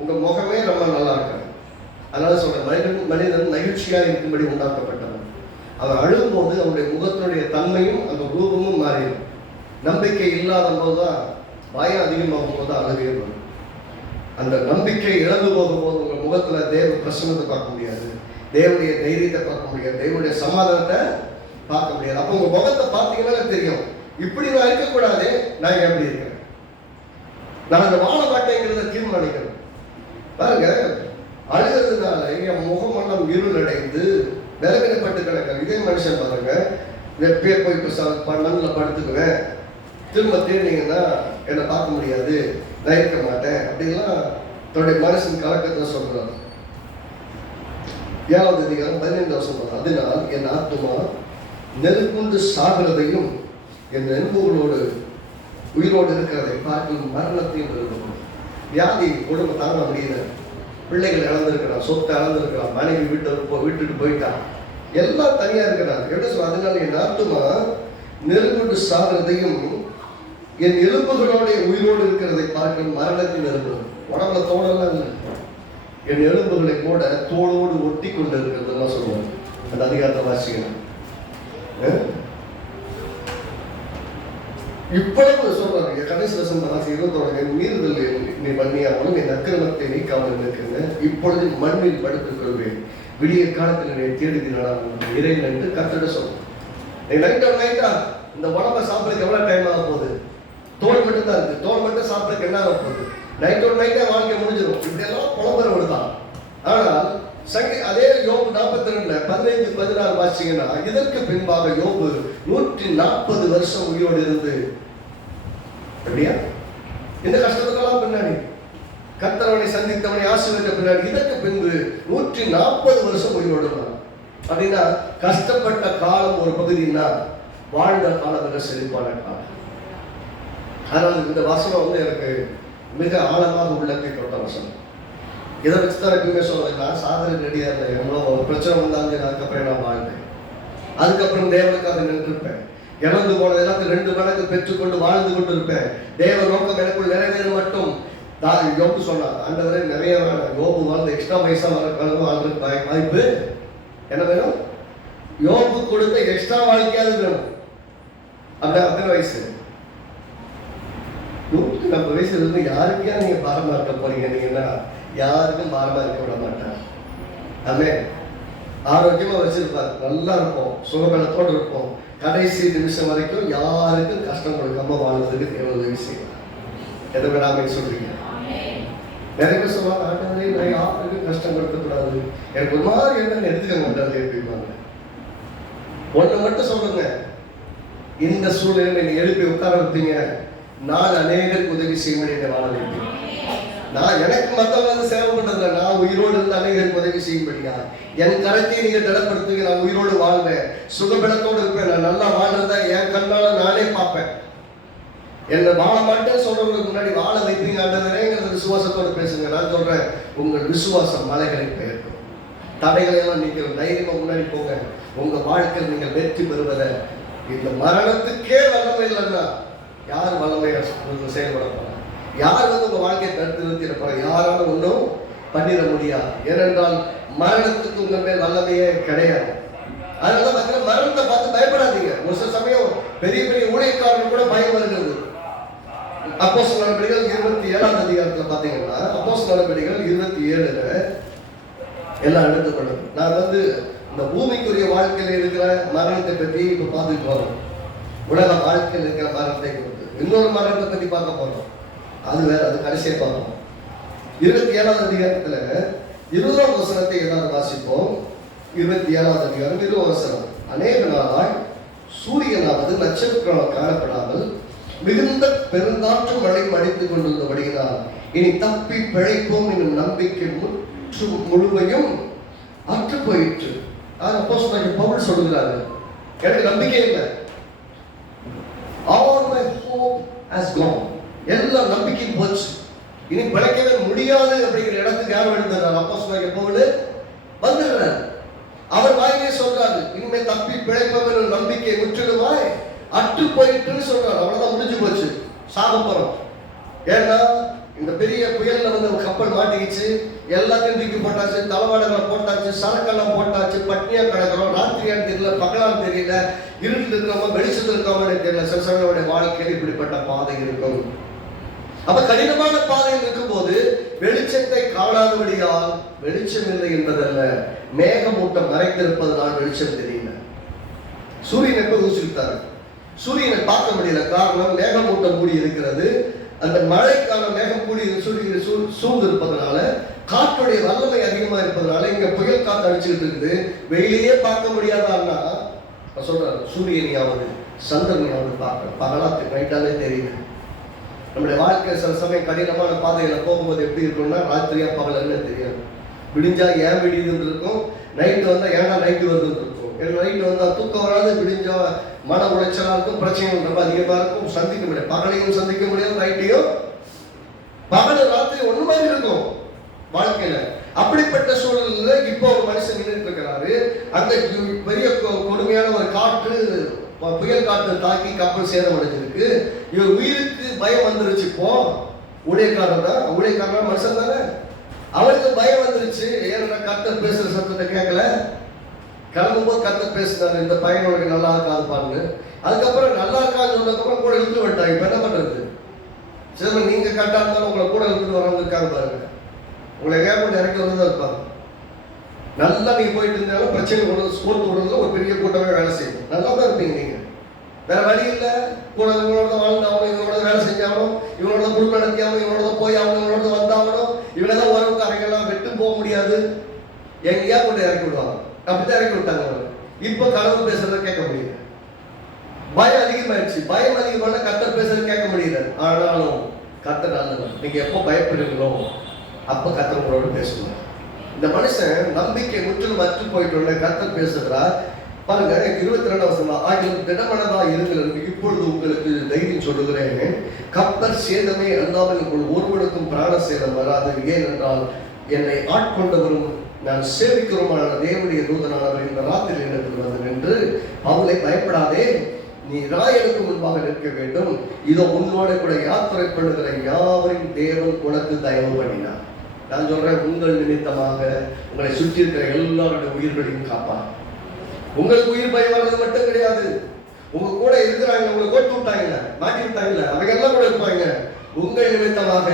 உங்க முகமே ரொம்ப நல்லா இருக்கு. அதனால சொல்றேன், மனிதன் மகிழ்ச்சியா இருக்கும்படி உண்டாக்கப்பட்டவன். அவன் அழும்போது அவனுடைய முகத்தினுடைய தன்மையும் அந்த ரூபமும் மாறிடும். நம்பிக்கை இல்லாத போதுதான், பயம் அதிகமாகும் போது அழுகே வரும். அந்த நம்பிக்கை இழந்து போகும்போது உங்க முகத்துல தேவ பிரசன்னத்தை பார்க்க முடியாது, தேவனுடைய தைரியத்தை பார்க்க முடியாது, தேவனுடைய சமாதானத்தை பார்க்க முடியாது. அப்போ உங்க முகத்தை பார்த்தீங்கன்னா தெரியும், இப்படி நான் இருக்கக்கூடாது, நான் எப்படி இருக்கிறேன், நான் அந்த வாழ மாட்டேங்கிறத தீர்மானிக்கிறேன். பாருங்க, அழுகிறதுனால என் முகமெல்லாம் இருள் அடைந்து விலகினப்பட்டு கிடக்க. இதே மனுஷன் பாருங்க, வெப்பே போய் மண்ணில் படுத்துக்குவேன், திரும்ப தேடினீங்கன்னா என்னை பார்க்க முடியாது, நான் இருக்க மாட்டேன் அப்படின்லாம் தன்னுடைய மனுஷன் கலக்கத்தை சொல்றாரு. 7வது அதிகாரம் 15வது வசனம். அதனால் என் ஆத்துமா நெருக்குண்டு சாகிறதையும் என் நண்பர்களோடு உயிரோடு இருக்கிறதை பார்க்கும் மரணத்தையும் விரும்புகிறோம். வியாதி குடும்பம் தாங்க முடியல, பிள்ளைகள் இழந்திருக்கிறான், சொத்தை இழந்திருக்கிறான், மனைவி விட்டுட்டு போயிட்டான், எல்லாம் தனியா இருக்கிறாங்க. எப்படி சொல்ல? அதனால என் ஆத்துமா நெருங்குண்டு சாகிறதையும் என் எலும்புகளோட உயிரோடு இருக்கிறதை பார்க்கும் மரணத்தில் இருக்கும். உடம்புல தோடெல்லாம் இல்லை, என் எலும்புகளை கூட தோளோடு ஒட்டி கொண்டு இருக்கிறதுலாம் சொல்லுவாங்க. அந்த அதிகாரத்தை வாசிக்கணும். இவ்வளவு சொல்றாங்க. கடைசி வசனம் 21 மீறுதல் நீ பண்ணியாமலும் என் அக்கிரமத்தை நீக்காமல் இருக்கிறது. இப்பொழுது மண்ணில் படுத்துக் கொள்வேன், விடிய காலத்தில் நீ தேடுதினால இறைவன் என்று கர்த்தர் சொல்றேன். நீ நைட்டா இந்த உடம்பை சாப்பிடுறதுக்கு எவ்வளவு டைம் ஆக போகுது? தோல் மட்டும் தான் இருக்கு, தோல் மட்டும் சாப்பிட்றதுக்கு என்ன ஆக போகுது? நைட்டா வாழ்க்கை முடிஞ்சிடும். இப்படியெல்லாம் புலம்புறவங்க தான். ஆனால் அதே யோபு 42 15-16 வாசிங்கன்னா, இதற்கு பின்பாக யோபு 140 வருஷம் உயிரோடு இருந்து, அப்படியா இந்த கஷ்டத்துக்கெல்லாம் பின்னாடி கர்த்தரவனை சந்தித்தவனை ஆசீர்வதித்த பின்னாடி இதற்கு பின்பு 140 வருஷம் உயிரோடு இருந்தான். அப்படின்னா கஷ்டப்பட்ட காலம் ஒரு பகுதினா வாழ்ந்த காலம் மிக செழிப்பான காலம். அதனால இந்த வசனம் எனக்கு மிக ஆழமாக உள்ளத்தை தொட்ட வசனம். இதை வச்சு தான் எப்பவுமே சொல்றேன், நான் சாதனை ரெடியா இருந்தேன். எவ்வளோ ஒரு பிரச்சனை வந்தாங்க, அதுக்கப்புறம் நான் வாழ்ந்தேன். அதுக்கப்புறம் தேவனுக்காக நின்றுருப்பேன். இழந்து போனது எல்லாத்தையும் 2 மடங்கு பெற்றுக்கொண்டு வாழ்ந்து கொண்டு இருப்பேன். தேவ நோக்கம் எனக்குள் நிறைவேற மட்டும் யோபு சொன்னார், ஆண்டவரே நிறைய வேணும், யோபு வாழ்ந்து எக்ஸ்ட்ரா வயசா வாழ்றதுக்கு வாய்ப்பு என்ன வேணும்? யோபு கொடுத்த எக்ஸ்ட்ரா வாழ்க்கையாவது வேணும். அத்தனை வயசு 140 வயசுல இருந்து யாருக்கே நீங்க பாரமா இருக்க போறீங்க? நீங்கன்னா யாருக்கும் பாரமா இருக்க விட மாட்டார். ஆமே, ஆரோக்கியமா வச்சிருப்பார், நல்லா இருப்போம், சுகபலத்தோடு இருப்போம். கடைசி நிமிஷம் வரைக்கும் யாருக்கும் கஷ்டம் கொடுக்காம வாழ்வதற்கு தேவன் உதவி செய்யலாம். எதை விடாம சொல்றீங்க? நிறைய பேர் சொல்லுவாங்க, ஆண்டவரே நான் யாருக்கும் கஷ்டம் கொடுக்கக்கூடாது, எனக்கு ஒரு மாதிரி என்ன எடுத்துக்க மாட்டாரு அப்படிம்பாங்க. ஒன்று மட்டும் சொல்லுங்க, இந்த சூழ்நிலை நீங்க எழுப்பி உட்கார வைப்பீங்க, நான் அநேகருக்கு உதவி செய்ய வேண்டிய வாழ வைப்பேன். நான் எனக்கு மற்றவங்க வந்து சேவை பண்றதுல நான் உயிரோடு இருந்து அநேகருக்கு உதவி செய்யும்படியா என் கரத்தை நீங்க திடப்படுத்துங்க. நான் உயிரோடு வாழ்வேன், சுகபலத்தோடு இருப்பேன், நான் நல்லா வாழ்றத என் கண்ணால நானே பார்ப்பேன். என்ன வாழ மாட்டேன்னு சொல்றவங்களுக்கு முன்னாடி வாழ வைப்பீங்க ஆண்டவரேங்கிறது விசுவாசத்தோடு பேசுங்க. நான் சொல்றேன், உங்கள் விசுவாசம் மலைகளை பெயர்க்கும், தடைகளை எல்லாம் நீங்க தைரியமா முன்னாடி போங்க. உங்க வாழ்க்கையில் நீங்கள் வெற்றி பெறுவதை, இந்த மரணத்துக்கே வல்லமை இல்லைன்னா யார் வல்லமையை செயல்பட போறாங்க? யார் வந்து உங்க வாழ்க்கையை தடுத்து நிறுத்திட போறாங்க? யாராலும் ஒன்றும் பண்ணிட முடியாது. ஏனென்றால் மரணத்துக்கு உங்க மேல் வல்லமையே கிடையாது. அதனால பார்த்தீங்கன்னா மரணத்தை பார்த்து பயப்படாதீங்க. ஒரு சில சமயம் பெரிய பெரிய ஊழியக்காரர்கள் கூட பயம் வருகிறது. அப்போஸ்தலர் நடவடிக்கைகள் 27ஆம் அதிகாரத்தில் பார்த்தீங்கன்னா, அப்போஸ்தலர் நடவடிக்கைகள் 27ல எல்லாம் எடுத்துக்கொள்ளும். நான் வந்து இந்த பூமிக்குரிய வாழ்க்கையில் இருக்கிற மரணத்தை பற்றி இப்போ பார்த்துட்டு வரோம். உலக வாழ்க்கையில் இருக்கிற மரணத்தை கொடுத்து இன்னொரு மரணத்தை பற்றி பார்க்க போறோம். அது வேற, அது கடைசியாக பார்ப்போம். 27ஆம் அதிகாரத்தில் 20ஆம் வசனத்தை ஏதாவது வாசிப்போம். 27வது அதிகாரம் 20 வசனம். அநேக நாளாய் சூரியனாவது நட்சத்திரம் காணப்படாமல் மிகுந்த பெருந்தாற்று மழை அடித்துக் கொண்டிருந்தபடியினால் இனி தப்பி பிழைப்போம் என்னும் நம்பிக்கை முழுமையும் அற்று போயிற்று. அப்போஸ்தலன் பவுல் சொல்கிறாரு, எனக்கு நம்பிக்கை இல்லை, all my hope has gone, எல்லா நம்பிக்கையும் போச்சு, இனி பிழைக்கவே முடியாது அப்படிங்கிற இடத்துக்கு யார் எழுதுறாரு? அப்போஸ்தலன் பவுல் வந்துடுறாரு. அவர் வாயிலே சொல்றாரு, இனிமே தப்பி பிழைப்போம் என்ற நம்பிக்கை முற்றிலுமாய் அற்று போயிட்டுன்னு சொல்றாரு. அவ்வளவுதான், முடிஞ்சு போச்சு, சாக போறோம். ஏன்னா இந்த பெரிய புயல்ல வந்து கப்பல் மாட்டிக்கிச்சு, எல்லாத்தையும் தூக்கி போட்டாச்சு, தளவாடங்களை போட்டாச்சு, சரக்கெல்லாம் போட்டாச்சு, பட்னியா கிடக்கிறோம், ராத்திரியான்னு தெரியல, பகலான்னு தெரியல, இருட்டு இருக்கிறோமா வெளிச்சத்தில் இருக்காமனு தெரியல. சில வாழ்க்கையில் இப்படிப்பட்ட பாதை இருக்கும். அப்ப கடினமான பாதையில் இருக்கும்போது வெளிச்சத்தை காணாதபடியால் வெளிச்சம் இல்லை என்பதல்ல, மேகமூட்டம் மறைத்திருப்பதனால் வெளிச்சம் தெரியல. சூரியன் எப்ப ஊசித்தாரு? சூரியனை பார்க்க முடியல. காரணம், மேகமூட்டம் மூடி இருக்கிறது. அந்த மழைக்கான மேகம் கூடி சூரியனை சூழ்ந்து இருப்பதனால, காற்றுடைய வல்லமை அதிகமா இருப்பதனால இங்க புயல் காற்று அடிச்சுக்கிட்டு இருக்குது. வெயிலையே பார்க்க முடியாதான்னா சொல்றாரு, சூரியனையாவது சந்திரனையாவது பார்க்க பகலாத்து நைட்டாலே தெரியுது. நம்முடைய வாழ்க்கை சில சமயம் கடினமான பாதையில போகும்போது எப்படி இருக்கும்னா, ராத்திரியா பகலன்னு தெரியாது. விடிஞ்சா ஏன் விடியுதுன்னு இருக்கும், நைட்டு வந்தா ஏன்னா நைட்டு வருதுன்னு இருக்கும். நைட்டு வந்தா தூக்கம் வராது, விடிஞ்சா மன உளைச்சலா இருக்கும், பிரச்சனைகள் ரொம்ப அதிகமா இருக்கும், சந்திக்க முடியாது. பகலையும் சந்திக்க முடியாது, நைட்டையும். பகல ராத்திரி ஒண்ணு மாதிரி இருக்கும் வாழ்க்கையில. அப்படிப்பட்ட சூழல்ல இப்போ ஒரு மனுஷன் நின்றுட்டு இருக்கிறாரு. அந்த பெரிய கொடுமையான ஒரு காற்று, புயல் காற்று தாக்கி கப்பல் சேதம் அடைஞ்சிருக்கு. இவர் உயிருக்கு பயம் வந்துருச்சு. இப்போ ஊழியக்காரன் தான், ஊழியக்காரன் மனுஷன் தானே, அவருக்கு பயம் வந்துருச்சு. ஏன்னா கர்த்தர் பேசுற சத்தத்தை கேட்கல. கிளம்பும்போது கர்த்தர் பேசுனாரு, இந்த பையனோட நல்லா இருக்காதுப்பான்னு. அதுக்கப்புறம் நல்லா இருக்கான்னு சொன்னதுக்கப்புறம் கூட இழுத்து வந்துட்டாங்க. இப்ப என்ன பண்றது? சரி, நீங்க கரெக்டா இருந்தாலும் உங்களை கூட இழுத்துட்டு வரவங்க இருக்காங்க பாருங்க. உங்களை ஏற்பட்டு இறக்கி வந்துதான் இருப்பாங்க. நல்லா நீங்க போயிட்டு இருந்தாலும் பிரச்சனை ஸ்கோர்த்து விடுறதுல ஒரு பெரிய கூட்டமே வேலை செய்யும். நல்லா தான் இருப்பீங்க நீங்க, வேற வழி இல்லை. கூட இவங்களோட வாழ்ந்தாகணும், இவங்களோட வேலை செஞ்சாகணும், இவங்களோட குடும்பம் நடத்தியாகணும், இவங்களோட போய் ஆகணும், இவங்களோட வந்தாகணும். இவங்கதான் உறவுக்கு அறைகள்லாம் விட்டு போக முடியாது, எங்கேயா கொண்டு இறக்கி விடுவாங்க. அப்படித்தான் இறக்கி விட்டாங்க. இப்ப கடவுள் பேசுறத கேட்க முடியல, பயம் அதிகமாயிடுச்சு. பயம் அதிகமான கர்த்தர் பேசுறத கேட்க முடியல. ஆனாலும் கர்த்தர் நல்லவர். நீங்க எப்போ பயப்படுறீங்களோ அப்ப கர்த்தர் உங்களோட பேசணும். இந்த மனுஷன் நம்பிக்கை முற்றிலும் அற்று போயிட்டு கர்த்தர் பேசுகிறார் பாருங்க. 22 வசனம், ஆகிலும் திடமனதா இருங்கள், இப்பொழுது உங்களுக்கு தைரியம் சொல்லுகிறேன், கர்த்தர் சேதமே அல்லாமல் உங்கள் ஒருவனுக்கும் பிராண சேதம் வராது. ஏனென்றால் என்னை ஆட்கொண்டவரும் நான் சேவிக்கிறோமான தேவனுடைய தூதனானவர் இந்த ராத்திரி இடத்தில் வந்து நின்று அவளை பயப்படாதே, நீ ராயனுக்கு முன்பாக நிற்க வேண்டும், இதோ உன்னோட கூட யாத்திரை பண்ணுகிற யாவரையும் தேவன் உனக்கு தயவு பண்ணினார். நான் சொல்றேன், உங்கள் நிமித்தமாக உங்களை சுற்றி இருக்கிற எல்லாருடைய உயிர்களையும் காப்பார். உங்களுக்கு உயிர் பயம் வர்றது மட்டும் கிடையாது, உங்க கூட இருக்கிறாங்க, உங்களை கோட்டு விட்டாங்க, மாட்டி விட்டாங்கல்ல, அவங்க எல்லாம் கூட இருப்பாங்க. உங்கள் நிமித்தமாக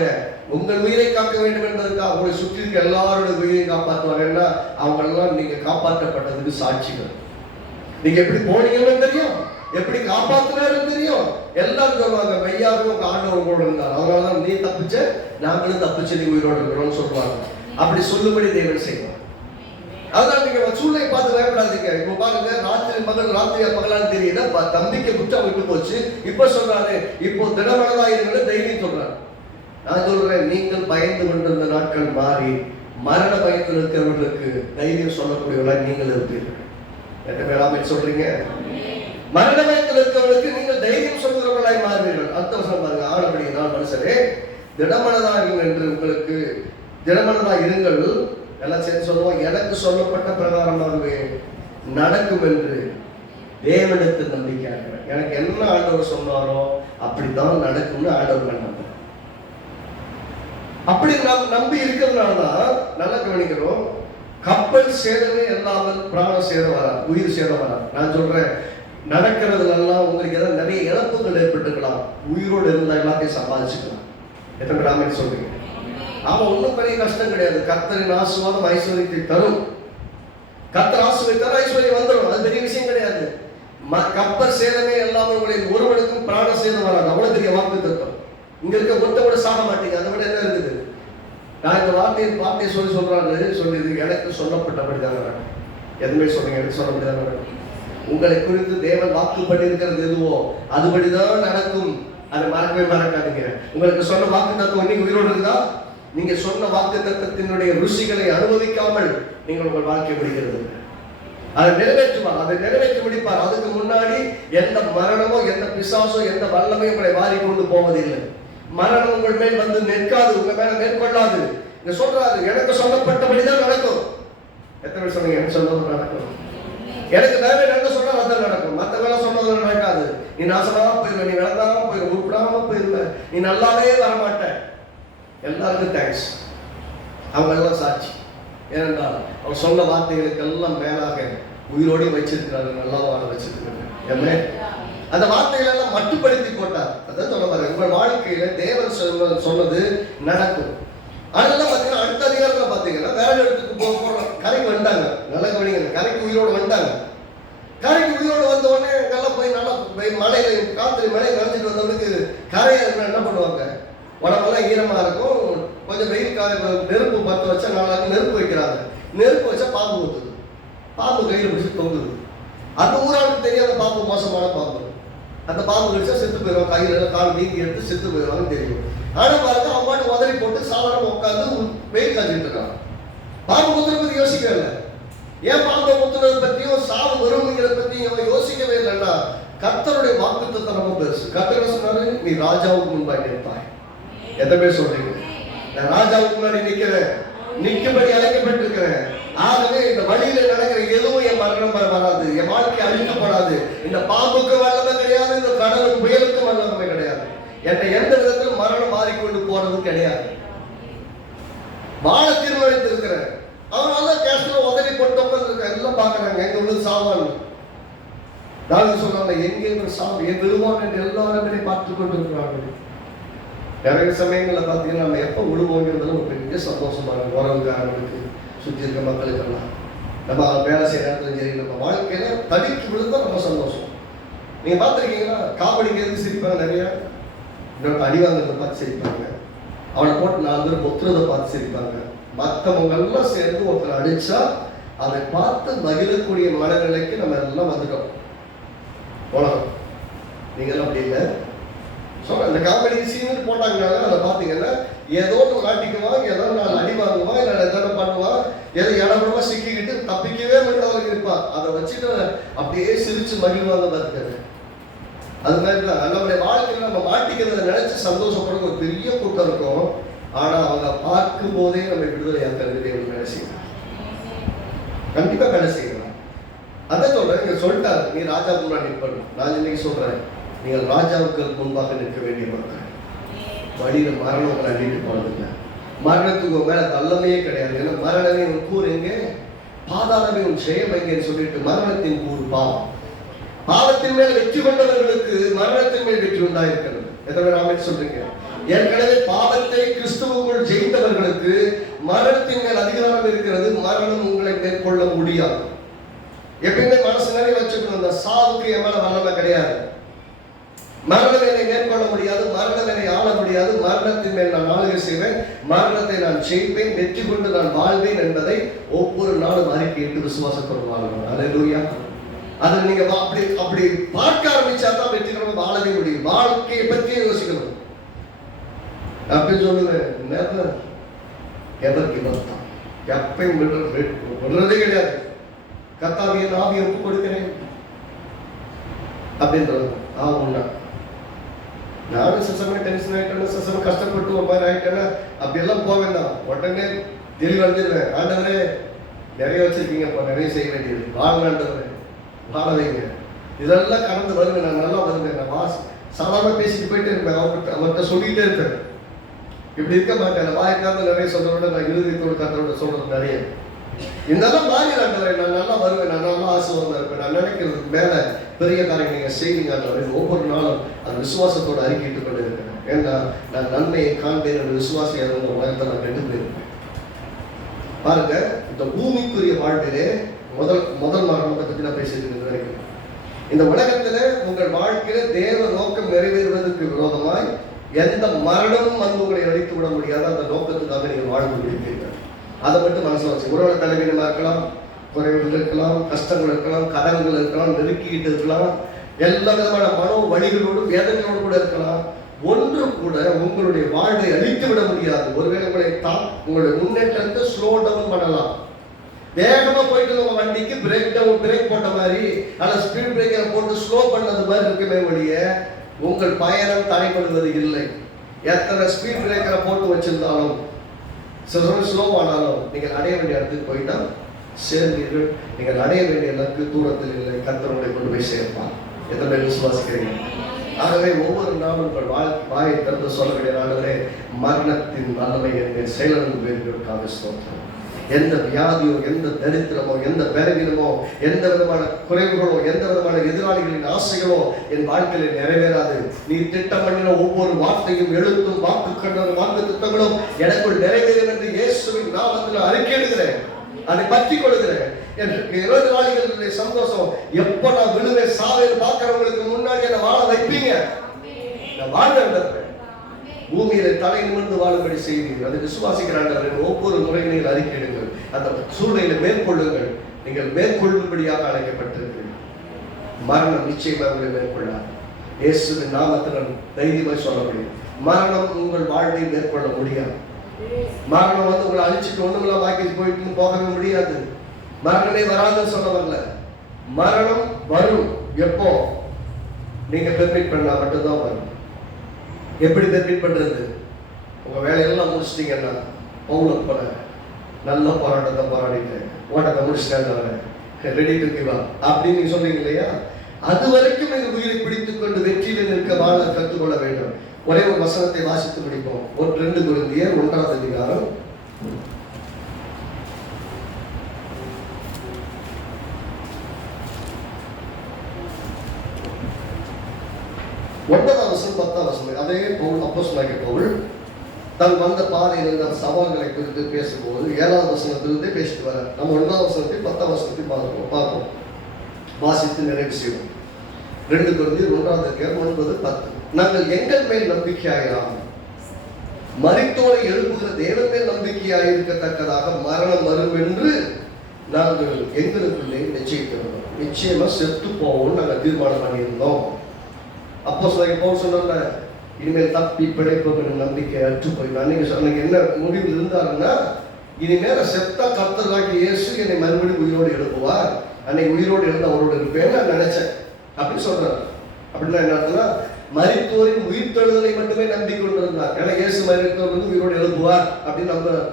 உங்கள் உயிரை காக்க வேண்டும் என்பதற்காக உங்களை சுற்றி இருக்க எல்லாருடைய உயிரை காப்பாற்றுவாங்கன்னா அவங்க எல்லாம் நீங்க காப்பாற்றப்பட்டதுக்கு சாட்சிகள். நீங்க எப்படி போனீங்கன்னு தெரியும், எப்படி காப்பாற்றினாருன்னு தெரியும். எல்லாரும் சொல்லுவாங்க, மெய்யாவே உங்க ஆண்டவர் உங்களோட இருந்தார், அதனாலதான் நீ தப்பிச்ச, நாங்களும் தப்பிச்சு நீ உயிரோடு இருக்கிறோம்னு சொல்லுவாங்க. அப்படி சொல்லும்படி தேவன் செய்வார். அதனால நீங்க சூழ்நிலை பார்த்து பயப்படாதீங்க. இப்ப பாருங்க, ராத்திரி மகள் ராத்திரியா பகலான்னு தெரியல, நம்பிக்கை குற்றம் விட்டு போச்சு. இப்ப சொல்றாரு, இப்போ திடமனதா இருங்க, தைரியம் சொல்றாரு. நான் சொல்றேன், நீங்கள் பயந்து கொண்டிருந்த நாட்கள் மாறி மரண பயத்தில் இருக்கிறவர்களுக்கு தைரியம் சொல்லக்கூடியவர்களாக நீங்கள் இருப்பீர்கள். எத்தனை பேராமை சொல்றீங்க? மரண பயத்தில் இருக்கிறவர்களுக்கு நீங்கள் தைரியம் சொல்கிறவர்களாய் மாறுவீர்கள். அடுத்த வருஷம் பாருங்க, ஆனபடி நான் மனுஷரே திடமனதா இருங்கள் என்று உங்களுக்கு திடமனதா இருங்கள் எல்லாம் சேர்ந்து சொல்லுவோம். எனக்கு சொல்லப்பட்ட பிரகாரமாகவே நடக்கும் என்று தேவனிடத்தில் நம்பிக்கை இருக்கிறேன். எனக்கு என்ன ஆண்டவர் சொன்னாரோ அப்படித்தான் நடக்கும்னு ஆண்டவர் நம்புறேன். அப்படி நாம் நம்பி இருக்கிறதுனாலதான் நல்லா கவனிக்கிறோம், கப்பல் சேதமே இல்லாமல் பிராண சேதம் வராது, உயிர் சேதம் வராது. நான் சொல்றேன், நடக்கிறதுலாம் உங்களுக்கு ஏதாவது நிறைய இழப்புகள் ஏற்பட்டுக்கலாம், உயிரோடு இருந்தா எல்லாத்தையும் சமாளிச்சுக்கலாம். எத்தனை பேர் சொல்றீங்க? ஆமா, ஒன்றும் பெரிய கஷ்டம் கிடையாது. கர்த்தரின் ஆசீர்வாதம் ஐஸ்வர்யத்தை தரும். கர்த்தர் ஆசீர்வதித்தார், ஐஸ்வர்யம் வந்துடும், அது பெரிய விஷயம் கிடையாது. கப்பல் சேதமே இல்லாமல் உங்களுக்கு ஒருவனுக்கும் பிராண சேதம் வராது, அவ்வளவு பெரிய வாக்கு தத்துவம். இங்க இருக்க ஒருத்த கூட சாக மாட்டீங்க, அதை விட என்ன இருக்குது? நான் இந்த வார்த்தையை சொல்றாரு, சொல்லிது எனக்கு சொல்லப்பட்டபடிதான். எதுவுமே சொல்லுங்க, எனக்கு சொல்ல முடியாது. உங்களை குறித்து தேவன் வாக்கு பண்ணியிருக்கிறது எதுவோ அதுபடிதான் நடக்கும். அதை மறக்கவே மறக்காதீங்க. உங்களுக்கு சொன்ன வாக்கு தத்துவம் நீங்க உயிரோடு இருந்தா, நீங்க சொன்ன வாக்கு தத்துவத்தினுடைய ருசிகளை அனுபவிக்காமல் நீங்கள் உங்கள் வாழ்க்கை முடிக்கிறது. அதை நிறைவேற்றுவார், அதை நிறைவேற்றி முடிப்பார். அதுக்கு முன்னாடி எந்த மரணமோ எந்த பிசாசோ எந்த வல்லமையும் உங்களை வாரி கொண்டு போவதில்லை. மரணம் உங்கள் மேல் வந்து நிற்காது, உங்க மேல மேற்கொள்ளாது. இங்க சொல்றாரு, எனக்கு சொல்லப்பட்டபடிதான் நடக்கும். எத்தனை பேர் சொன்னீங்க எனக்கு சொன்னது நடக்கும்? எனக்கு தேவை என்ன சொன்னா அதான் நடக்கும். மற்ற வேலை சொன்னது நடக்காது. நீ நாசமா போயிருவ, நீ விளங்காம போயிருவ, உருப்படாம போயிருவ, நீ நல்லாவே வரமாட்ட. எல்லாருக்கும் தேங்க்ஸ், அவங்க எல்லாம் சாட்சி. ஏனென்றால் அவர் சொன்ன வார்த்தைகளுக்கு எல்லாம் மேலாக உயிரோடு வச்சிருக்கிறாரு, நல்லா வாழ வச்சிருக்கிறாரு. என்ன அந்த வார்த்தைகள் எல்லாம் மட்டுப்படுத்தி போட்டார். அதான் சொல்ல பாரு, உங்கள் வாழ்க்கையில தேவன் சொன்னது நடக்கும். அதெல்லாம் பார்த்தீங்கன்னா அடுத்த அதிகாரத்தில் பார்த்தீங்கன்னா வேற இடத்துக்கு போகிறோம். கரைக்கு வந்துட்டாங்க, நல்லா கவனிங்க. கரைக்கு உயிரோடு வந்துட்டாங்க. கரைக்கு உயிரோடு வந்த உடனே நல்லா போய் நல்லா மழையில காத்திரி மழை நனைஞ்சிட்டு வந்தவனுக்கு கரையை என்ன பண்ணுவாங்க, உடம்பெல்லாம் ஈரமா இருக்கும். கொஞ்சம் வெயில் நெருப்பு பற்ற வச்சா நாளாக நெருப்பு வைக்கிறாங்க. நெருப்பு வச்சா பாம்பு ஊற்றுது, பாம்பு கையில் பிடிச்சி தொங்குது. அந்த ஊராளுக்கு தெரியாத பாம்பு மோசமான பாம்பு. அந்த பாம்பு கடிச்சா செத்து போயிடுவாங்க, கையில கால் நீங்கி எடுத்து செத்து போயிடுவாங்கன்னு தெரியும். ஆனா பாருங்க, அவன் பாட்டு உதறி போட்டு சாதாரண உட்காந்து வெயில் காஞ்சிட்டு இருக்கான். பாம்பு குத்துறத பத்தி யோசிக்கவே இல்லை. ஏன் பாம்பை குத்துறதை பத்தியும் சாவு வருங்கிறத பத்தியும் அவன் யோசிக்கவே இல்லைன்னா, கர்த்தருடைய வாக்குத்தத்தம் ரொம்ப பெருசு. கர்த்தர் சொன்னாரு, நீ ராஜாவுக்கு முன்பாக நிற்பாய். எத்தனை பேர் சொல்றீங்க? நான் ராஜாவுக்கு முன்னாடி நிற்கிறேன், நிற்கும்படி அழைக்கப்பட்டிருக்கிறேன். ஆகவே இந்த வழியில நடக்கிற எதுவும் என் மரணம் வராது, என் வாழ்க்கை அழிக்கப்படாது. இந்த பாம்புக்கு வல்லமை கிடையாது, இந்த கடலுக்கு புயலுக்கு வல்லமை கிடையாது. என்னை எந்த விதத்திலும் மரணம் மாறிக்கொண்டு போறது கிடையாது. வாழ தீர்மானித்திருக்கிறேன். அவனால கேஷ்ல உதவி போட்டு உட்காந்துருக்க எல்லாம் பாக்குறாங்க, எங்க உள்ள சாவான். நான் சொல்றாங்க, எங்கே சாவு என் விழுவான் என்று எல்லாருமே பார்த்து கொண்டு இருக்கிறார்கள். நிறைய சமயங்களில் பார்த்தீங்கன்னா நம்ம எப்போ விடுவோங்கிறதுல ஒரு பெரிய சந்தோஷமான உறவுக்காரங்களுக்கு, சுற்றி இருக்க மக்களுக்கெல்லாம். நம்ம வேலை செய்ய நேரத்துல சரி, நம்ம வாழ்க்கையில தடிக்கு விழுந்தா ரொம்ப சந்தோஷம். நீங்க பார்த்துருக்கீங்களா, காமெடிங்கிறது சிரிப்பாங்க, நிறைய அடி வாங்குறதை பார்த்து சிரிப்பாங்க, அவனை போட்டு 4 பேர் ஒத்துறதை பார்த்து சிரிப்பாங்க. மற்றவங்க எல்லாம் சேர்ந்து ஒருத்தர் அடிச்சா அதை பார்த்து மகிழக்கூடிய மனநிலைக்கு நம்ம எல்லாம் வந்துட்டோம். உலகம் நீங்களும் அப்படி இல்லை. சொல்ற இந்த காமெடி சீன் போட்டாங்கனால அதை பார்த்தீங்கன்னா ஏதோ ஒரு காட்டிக்குவான், ஏதோ 4 அடி வாங்குவான், இல்லை எதனா பண்ணுவான், ஏதோ இடப்படமா சிக்கிக்கிட்டு தப்பிக்கவே முடியாதவங்க இருப்பான். அதை வச்சுட்டு அப்படியே சிரிச்சு மகிழ்வாங்க பார்த்துக்காரு. அது மாதிரி தான் நம்மளுடைய வாழ்க்கையில் நம்ம மாட்டிக்கிறத நினைச்சு சந்தோஷப்படுற ஒரு பெரிய கூட்டம் இருக்கும். ஆனா அவங்க பார்க்கும் போதே நம்ம விடுதலை ஆக்கிறது வேலை செய்யலாம், கண்டிப்பா வேலை செய்யலாம். அதை சொல்றேன், நீங்க சொல்லிட்டாரு, நீ ராஜாவுக்கு முன்னாடி நிற்பணும். நான் இன்னைக்கு சொல்றேன், நீங்கள் ராஜாவுக்கு முன்பாக நிற்க வேண்டிய மக்கள். வழியில மரணம் அள்ளிட்டு போனதுங்க, மரணத்துக்கு மேல வல்லமையே கிடையாது. ஏன்னா மரணமே உன் கூறு எங்கே, பாதாளமே உன் ஜெயம் எங்கேன்னு சொல்லிட்டு மரணத்தின் கூறு பாவம். பாவத்தின் மேல் வெற்றி கொண்டவர்களுக்கு மரணத்தின் மேல் வெற்றி உண்டாயிருக்கிறது. எத்தனை நாமே சொல்றீங்க? ஏற்கனவே பாவத்தை கிறிஸ்துவுக்குள் ஜெயித்தவர்களுக்கு மரணத்தின் மேல் அதிகாரம் இருக்கிறது. மரணம் உங்களை மேற்கொள்ள முடியாது. எப்பயுமே மனசு நிறைய வச்சுக்கணும், அந்த சாவுக்கு என் மேல வல்லமை கிடையாது, மரணம் என்னை மேற்கொள்ள முடியாது, மரணம் என்னை ஆள முடியாது, மரணத்தின் மேல் நான் ஆளுகை செய்வேன், மரணத்தை நான் ஜெயிப்பேன், வெற்றி கொண்டு நான் வாழ்வேன் என்பதை ஒவ்வொரு நாளும் அறிக்கையிட்டு விசுவாசத்தோடு வாழ்வேன். அல்லேலூயா. அதை நீங்க அப்படி பார்க்க ஆரம்பிச்சா தான் வெற்றிகரமாக வாழவே முடியும். வாழ்க்கையை பற்றியே யோசிக்கணும். அப்படின்னு சொல்லுவேன், எப்பயும் விடுறதே கிடையாது. கர்த்தாவே ஆவியை ஒப்பு கொடுக்கிறேன் அப்படின்றது. உண்டா நானும் சிசம டென்ஷன் ஆயிட்டேன்னா, சிசம கஷ்டப்பட்டு ஒரு மாதிரி ஆயிட்டேன்னா அப்படியெல்லாம் போக வேண்டாம். உடனே தெளிவு அடைஞ்சிருவேன். ஆண்டவரே நிறைய வச்சிருக்கீங்க, இப்போ நிறைய செய்ய வேண்டியது, வாழாண்டவரே வாழ வைங்க. இதெல்லாம் கடந்து வருவேன், நான் நல்லா வருவேன். நான் சாதாரண பேசிட்டு போயிட்டே இருப்பேன், அவர்கிட்ட சொல்லிக்கிட்டே இருப்பேன். இப்படி இருக்க மாட்டேன். வாய்க்காக நிறைய சொல்றத நான் இருதயத்தோடு கத்தரோட சொல்றது நிறைய. இதெல்லாம் மாறிடாண்டவரே, நான் நல்லா வருவேன், நான் நல்லா ஆசீர்வாதமா இருப்பேன், நான் நினைக்கிறதுக்கு மேல பெரிய காரியம் நீங்க செய்வீங்க. ஒவ்வொரு நாளும் அந்த விசுவாசத்தோட அறிக்கையிட்டு கொண்டு இருக்கிறேன். ஏன்னா நான் நன்மையை காண்பேன் விசுவாசம் இறந்த உலகத்தை நான் கண்டு போயிருப்பேன். பாருங்க, இந்த பூமிக்குரிய வாழ்விலே முதல் மரணத்தை பற்றி நான் பேசிட்டு வரைக்கும், இந்த உலகத்துல உங்கள் வாழ்க்கையில தேவ நோக்கம் நிறைவேறுவதற்கு விரோதமாய் எந்த மரணமும் வந்து உங்களை அழித்து விட முடியாத அந்த நோக்கத்துக்காக நீங்கள் வாழ்ந்து முடிப்பீர்கள். அதை மட்டும் மனசுல வச்சு, உறவு தலைவீனமா இருக்கலாம், குறைவுகள் இருக்கலாம், கஷ்டங்கள் இருக்கலாம், கடன்கள் இருக்கலாம், நெருக்கிட்டு இருக்கலாம், எல்லா விதமான மனோ வழிகளோடும் வேதனையோடு கூட இருக்கலாம். ஒன்று கூட உங்களுடைய வாழ்வை அழித்து விட முடியாது. ஒருவேளை உங்களுடைய முன்னேற்றத்தை ஸ்லோ டவுன் பண்ணலாம். வேகமா போயிட்டு உங்க வண்டிக்கு பிரேக் போட்ட மாதிரி அல்ல ஸ்பீட் பிரேக்கரை போட்டு ஸ்லோ பண்ணது மாதிரி இருக்குமே ஒழிய உங்கள் பயணம் தடைபடுவது இல்லை. எத்தனை ஸ்பீட் பிரேக்கரை போட்டு வச்சிருந்தாலும் ஸ்லோ ஆனாலும் நீங்கள் அடைய வேண்டிய இடத்துக்கு போயிட்டா சேர்ந்தீர்கள். நீங்கள் அடைய வேண்டிய இலக்கு தூரத்தில் இல்லை, கர்த்தரை கொண்டு போய் சேர்ப்பார். எத்தனை பேர் விசுவாசிக்கிறீங்க? ஆகவே ஒவ்வொரு நாளும் உங்கள் வாயை திறந்து சொல்ல வேண்டிய ஆண்டவரே, மரணத்தின் வல்லமை என்னை செயலிழந்து போயிருக்கிறதுக்காக ஸ்தோத்திரம். எந்த வியாதியோ, எந்த தரித்திரமோ, எந்த பலவீனமோ, எந்த விதமான குறைவுகளோ, எந்த விதமான எதிராளிகளின் ஆசைகளோ என் வாழ்க்கையில் நிறைவேறாது. நீ திட்டம் பண்ணின ஒவ்வொரு வார்த்தையும், எழுத்தும், வாக்கு திட்டங்களும் எனக்குள் நிறைவேறும் என்று இயேசுவின் நாமத்தில் அறிக்கையிடுகிறேன். அதை பற்றி கொள்கிறேன். எனக்கு 20 நாளிகளுடைய சந்தோஷம். எப்ப நான் விழுவேன் சாவேன் பார்க்கிறவங்களுக்கு முன்னாடி என்ன வாழ வைப்பீங்க. நான் வாழ விடுறேன். பூமியில தலை நிமிர்ந்து வாழும்படி செய்வீர்கள். அதை விசுவாசிக்கிறார்கள். ஒவ்வொரு முறையும் நீங்கள் அறிக்கையிடுங்கள். அந்த சூழ்நிலையில மேற்கொள்ளுங்கள். நீங்கள் மேற்கொள்ளும்படியாக அழைக்கப்பட்டிருக்கிறீர்கள். மரணம் நிச்சயமாக உங்களை மேற்கொள்ளார். இயேசுவின் நாமத்தில் தைரியமாய் சொல்ல முடியும். மரணம் உங்கள் வாழ்வை மேற்கொள்ள முடியாது. மரணம் உங்களை அழிச்சுட்டு ஒண்ணுமில்லாம் வாக்கிட்டு போயிட்டு போகவே முடியாது. மரணமே வராதுன்னு சொல்ல வரல. மரணம் வரும். எப்போ? நீங்க பெர்மிட் பண்ணா மட்டும்தான் வரும். எப்படி பெர்மிட் பண்றது? உங்க வேலையெல்லாம் முடிச்சிட்டீங்கன்னா பவுல போல நல்ல போராட்டத்தை போராடிட்டு ஓட்டத்தை முடிச்சிட்டேன், ரெடி டு கிவ் அப் அப்படின்னு நீங்க சொன்னீங்க இல்லையா? அது வரைக்கும் நீங்க உயிரை பிடித்துக் கொண்டு வெற்றியில் நிற்க வாழ கற்றுக்கொள்ள வேண்டும். ஒரே ஒரு வசனத்தை வாசித்து முடிப்போம். 2 கொரிந்தியர் 1ஆம் அதிகாரம் 9ஆம் வசனம் 10ஆம் வசனம். அதே பவுல், அப்போஸ்தலனாகிய பவுல் தான் வந்த பாதையில் இருந்த சவால்களை குறித்து பேசும்போது 7ஆம் வசனத்திலிருந்தே பேசிட்டு வர. நம்ம 9ஆம் வசனத்தில் 10ஆம் வசனத்தில் பார்ப்போம். வாசித்து நிறைவு செய்வோம். 2 கொரிந்தியர் 1ஆம் அதிகாரம் 9, 10. நாங்கள் எங்கள் மேல் நம்பிக்கையாயிராமல் மரித்தோரை எழுப்புகிற தேவன் மேல் நம்பிக்கையாயிருக்கத்தக்கதாக மரணம் வரும் என்று நாங்கள் எங்களுக்குள்ளே நிச்சயிக்கிறோம். நிச்சயமா செத்து போவோம் நாங்கள் தீர்மானம் பண்ணியிருந்தோம். அப்போஸ்தலனாகிய பவுல் சொன்னாங்க, இனிமேல் தப்பி பிழைப்போம் நம்பிக்கை அற்று போய் அன்னைக்கு என்ன முடிவு இருந்தாருன்னா, இனிமேல செத்தா கர்த்தராகிய இயேசு என்னை மறுபடியும் உயிரோடு எழுப்புவார், அன்னைக்கு உயிரோடு எழுந்து அவரோடு இருப்பேன்னு நான் நினைச்சேன் அப்படின்னு சொல்றாரு. அப்படின்னா என்ன அர்த்தம்னா, மரித்தோரின் உயிர்த்தெழுதலை மட்டுமே நம்பிக்கொண்டிருந்தார். ஏன்னா இயேசு மரித்தோர் உயிரோடு எழுப்புவார் அப்படின்னு நம்புறார்.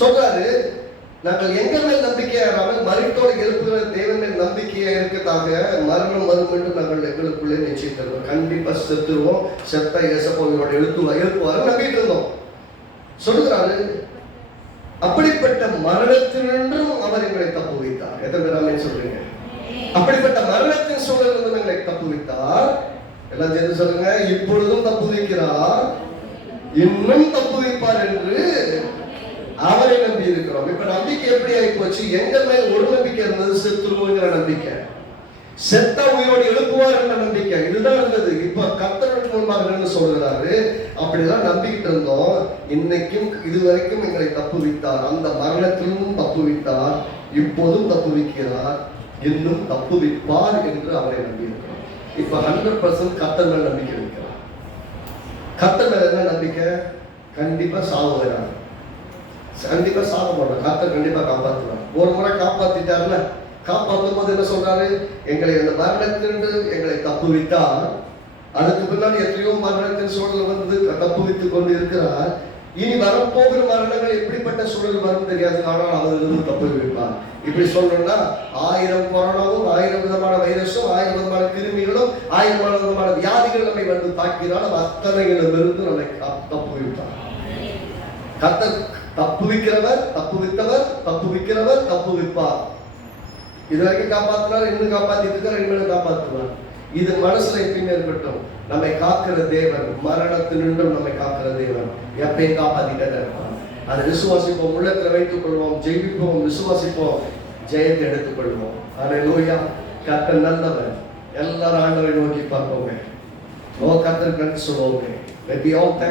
சொல்றாரு, நாங்கள் எங்க மேல் நம்பிக்கையாராமல் மரித்தோரை எழுப்புகிற தேவன் மேல் நம்பிக்கையா இருக்கதாக மரணம் வரும் என்று நாங்கள் எங்களுக்குள்ளே நிச்சயித்திருந்தோம். கண்டிப்பா செத்துருவோம், செத்தா இயேசப்பா உயிரோடு எழுப்புவார் நம்பிட்டு இருந்தோம். சொல்லுகிறாரு, அப்படிப்பட்ட மரணத்தினின்றும் அவர் எங்களை தப்பு வைத்தார். எத்தனை பேர் சொல்றீங்க? அப்படிப்பட்ட மரணத்தின் சூழலிருந்து எங்களை தப்பு வைத்தார். எல்லாம் சேர்ந்து சொல்லுங்க, இப்பொழுதும் தப்பு வைக்கிறார், இன்னும் தப்பு வைப்பார் என்று அவரை நம்பி இருக்கிறோம். இப்ப நம்பிக்கை எப்படி ஆகி போச்சு? எங்கள் மேல் ஒரு நம்பிக்கை இருந்தது, செத்துருவோங்கிற நம்பிக்கை, செத்தா உயிரோடு எழுப்புவார் என்ற நம்பிக்கை, இதுதான் இருந்தது. இப்ப கர்த்தருக்கு முன்பாக சொல்றாரு, அப்படிதான் நம்பிக்கிட்டு இருந்தோம். இன்னைக்கும் இதுவரைக்கும் எங்களை தப்பு வைத்தார், அந்த மரணத்திலும் தப்பு வைத்தார், இப்போதும் தப்பு வைக்கிறார், இன்னும் தப்பு வைப்பார் என்று அவரை நம்பி இருக்கிறோம். இப்ப 100% கர்த்தர் மேல் நம்பிக்கை வைக்கிறார். கர்த்தர் மேல என்ன நம்பிக்கை? கண்டிப்பா சாவுகிறார், கண்டிப்பா சாக மாட்டோம், கர்த்தர் கண்டிப்பா காப்பாற்றுவார். ஒரு முறை காப்பாத்திட்டார்ல, காப்பாற்றும் போது என்ன சொல்றாரு? எங்களை அந்த மரணத்திலிருந்து எங்களை தப்பு வைத்தார். அதுக்கு பின்னாடி எத்தனையோ மரணத்தின் சூழல் வந்து தப்பு வைத்துக் கொண்டு இருக்கிறார். இனி வரப்போகிற மரணங்கள் எப்படிப்பட்ட சூழல் வரும் தெரியாது, ஆனால் அதிலிருந்து தப்பு வைப்பார். இப்படி சொல்லணும்னா 1000 கொரோனாவும், 1000 விதமான வைரஸும், 1000 விதமான கிருமிகளும், 1000 விதமான வியாதிகள் நம்மை வந்து தாக்கினால் அத்தனைகளிடமிருந்து நம்மை தப்பு வைப்பார். கர்த்தர் தப்பு வைக்கிறவர், தப்பு வைத்தவர், தப்பு வைக்கிறவர், தப்பு வைப்பார். இதுவரைக்கும் காப்பாற்றினார், இன்னும் காப்பாத்திட்டு இருக்கார், இனிமேல் காப்பாற்றுவார். இது மனசுல எப்பயுமே இருக்கட்டும். நம்மை காக்கிற தேவன், மரணத்தினின்றும் நம்மை காக்கிற தேவன் எப்பயும் காப்பாத்திட்டே இருப்பார். அதை விசுவாசிப்போம், உள்ளத்துல வைத்துக் கொள்வோம், ஜெயிப்போம், விசுவாசிப்போம், ஜெயத்தை எடுத்துக் கொள்வோம். அல்லேலூயா. கர்த்தர் நல்லவர். எல்லாரும் ஆண்டவரை நோக்கி பார்ப்போமே. கர்த்தருக்கு நன்றி சொல்லுவோமே.